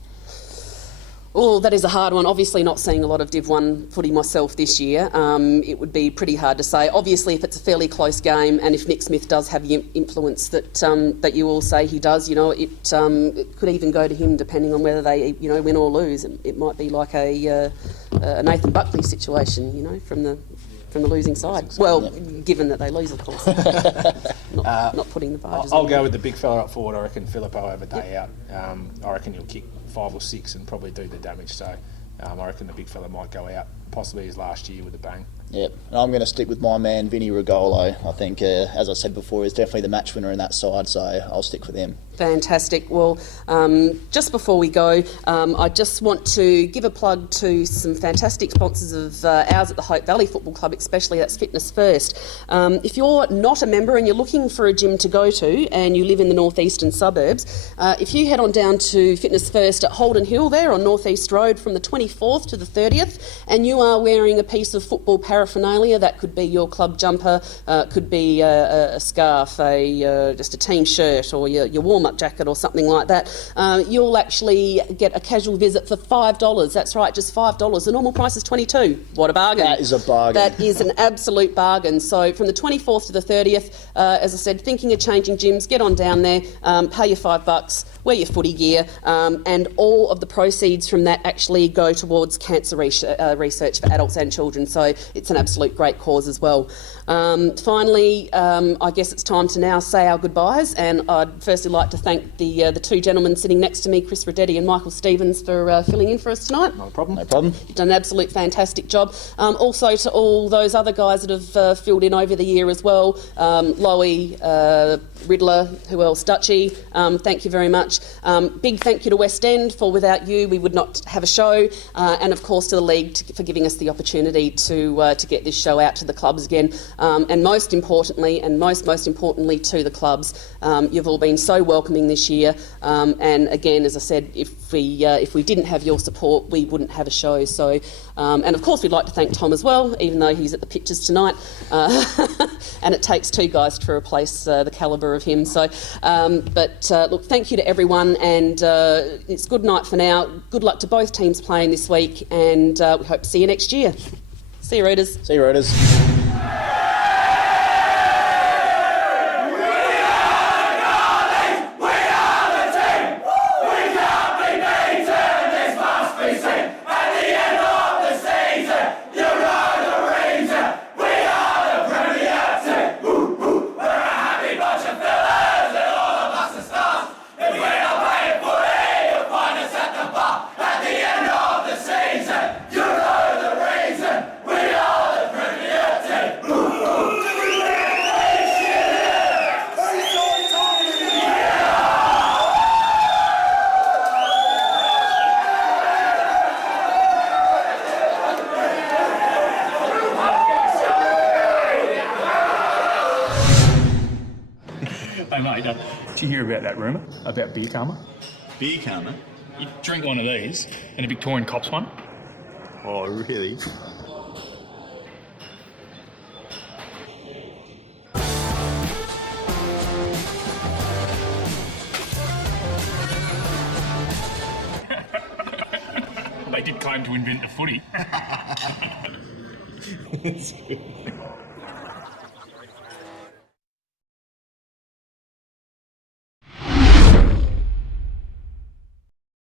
Oh, that is a hard one. Obviously not seeing a lot of Div 1 footy myself this year. It would be pretty hard to say. Obviously, if it's a fairly close game and if Nick Smith does have the influence that you all say he does, it could even go to him depending on whether they, win or lose. It might be like a Nathan Buckley situation, from the losing side. Well, given that they lose, of course. not putting the barges I'll on. go with the big fella up forward. I reckon Filippo over day out. I reckon he'll kick 5 or 6 and probably do the damage. So I reckon the big fella might go out, possibly his last year with a bang. Yep, and I'm going to stick with my man, Vinny Regolo. I think, as I said before, he's definitely the match winner in that side, so I'll stick with him. Fantastic. Well, just before we go, I just want to give a plug to some fantastic sponsors of ours at the Hope Valley Football Club, especially that's Fitness First. If you're not a member and you're looking for a gym to go to and you live in the northeastern suburbs, if you head on down to Fitness First at Holden Hill there on North East Road from the 24th to the 30th, and you are wearing a piece of football paraphernalia, that could be your club jumper, could be a scarf, just a team shirt, or your warm-up jacket or something like that, you'll actually get a casual visit for $5. That's right, just $5. The normal price is $22. What a bargain. That is a bargain. That is an absolute bargain. So from the 24th to the 30th, as I said, thinking of changing gyms, get on down there, pay your $5, wear your footy gear, and all of the proceeds from that actually go towards cancer research for adults and children. So it's an absolute great cause as well. Finally, I guess it's time to now say our goodbyes, and I'd firstly like to thank the two gentlemen sitting next to me, Chris Radetti and Michael Stevens, for filling in for us tonight. No problem. No problem. You've done an absolute fantastic job. Also to all those other guys that have filled in over the year as well, Lowy, Riddler, who else, Dutchy, thank you very much. Big thank you to West End, for without you we would not have a show, and of course to the League for giving us the opportunity to get this show out to the clubs again, and most importantly to the clubs. You've all been so welcoming this year, and again, as I said, if we didn't have your support, we wouldn't have a show. So, and of course we'd like to thank Tom as well, even though he's at the pictures tonight, and it takes two guys to replace the calibre of him. So, look, thank you to everyone, and it's good night for now. Good luck to both teams playing this week, and we hope to see you next year. See you, Raiders. See you, Raiders. Hey mate, did you hear about that rumour about beer karma? Beer karma? You drink one of these and a Victorian Cops one. Oh, really? They did claim to invent the footy.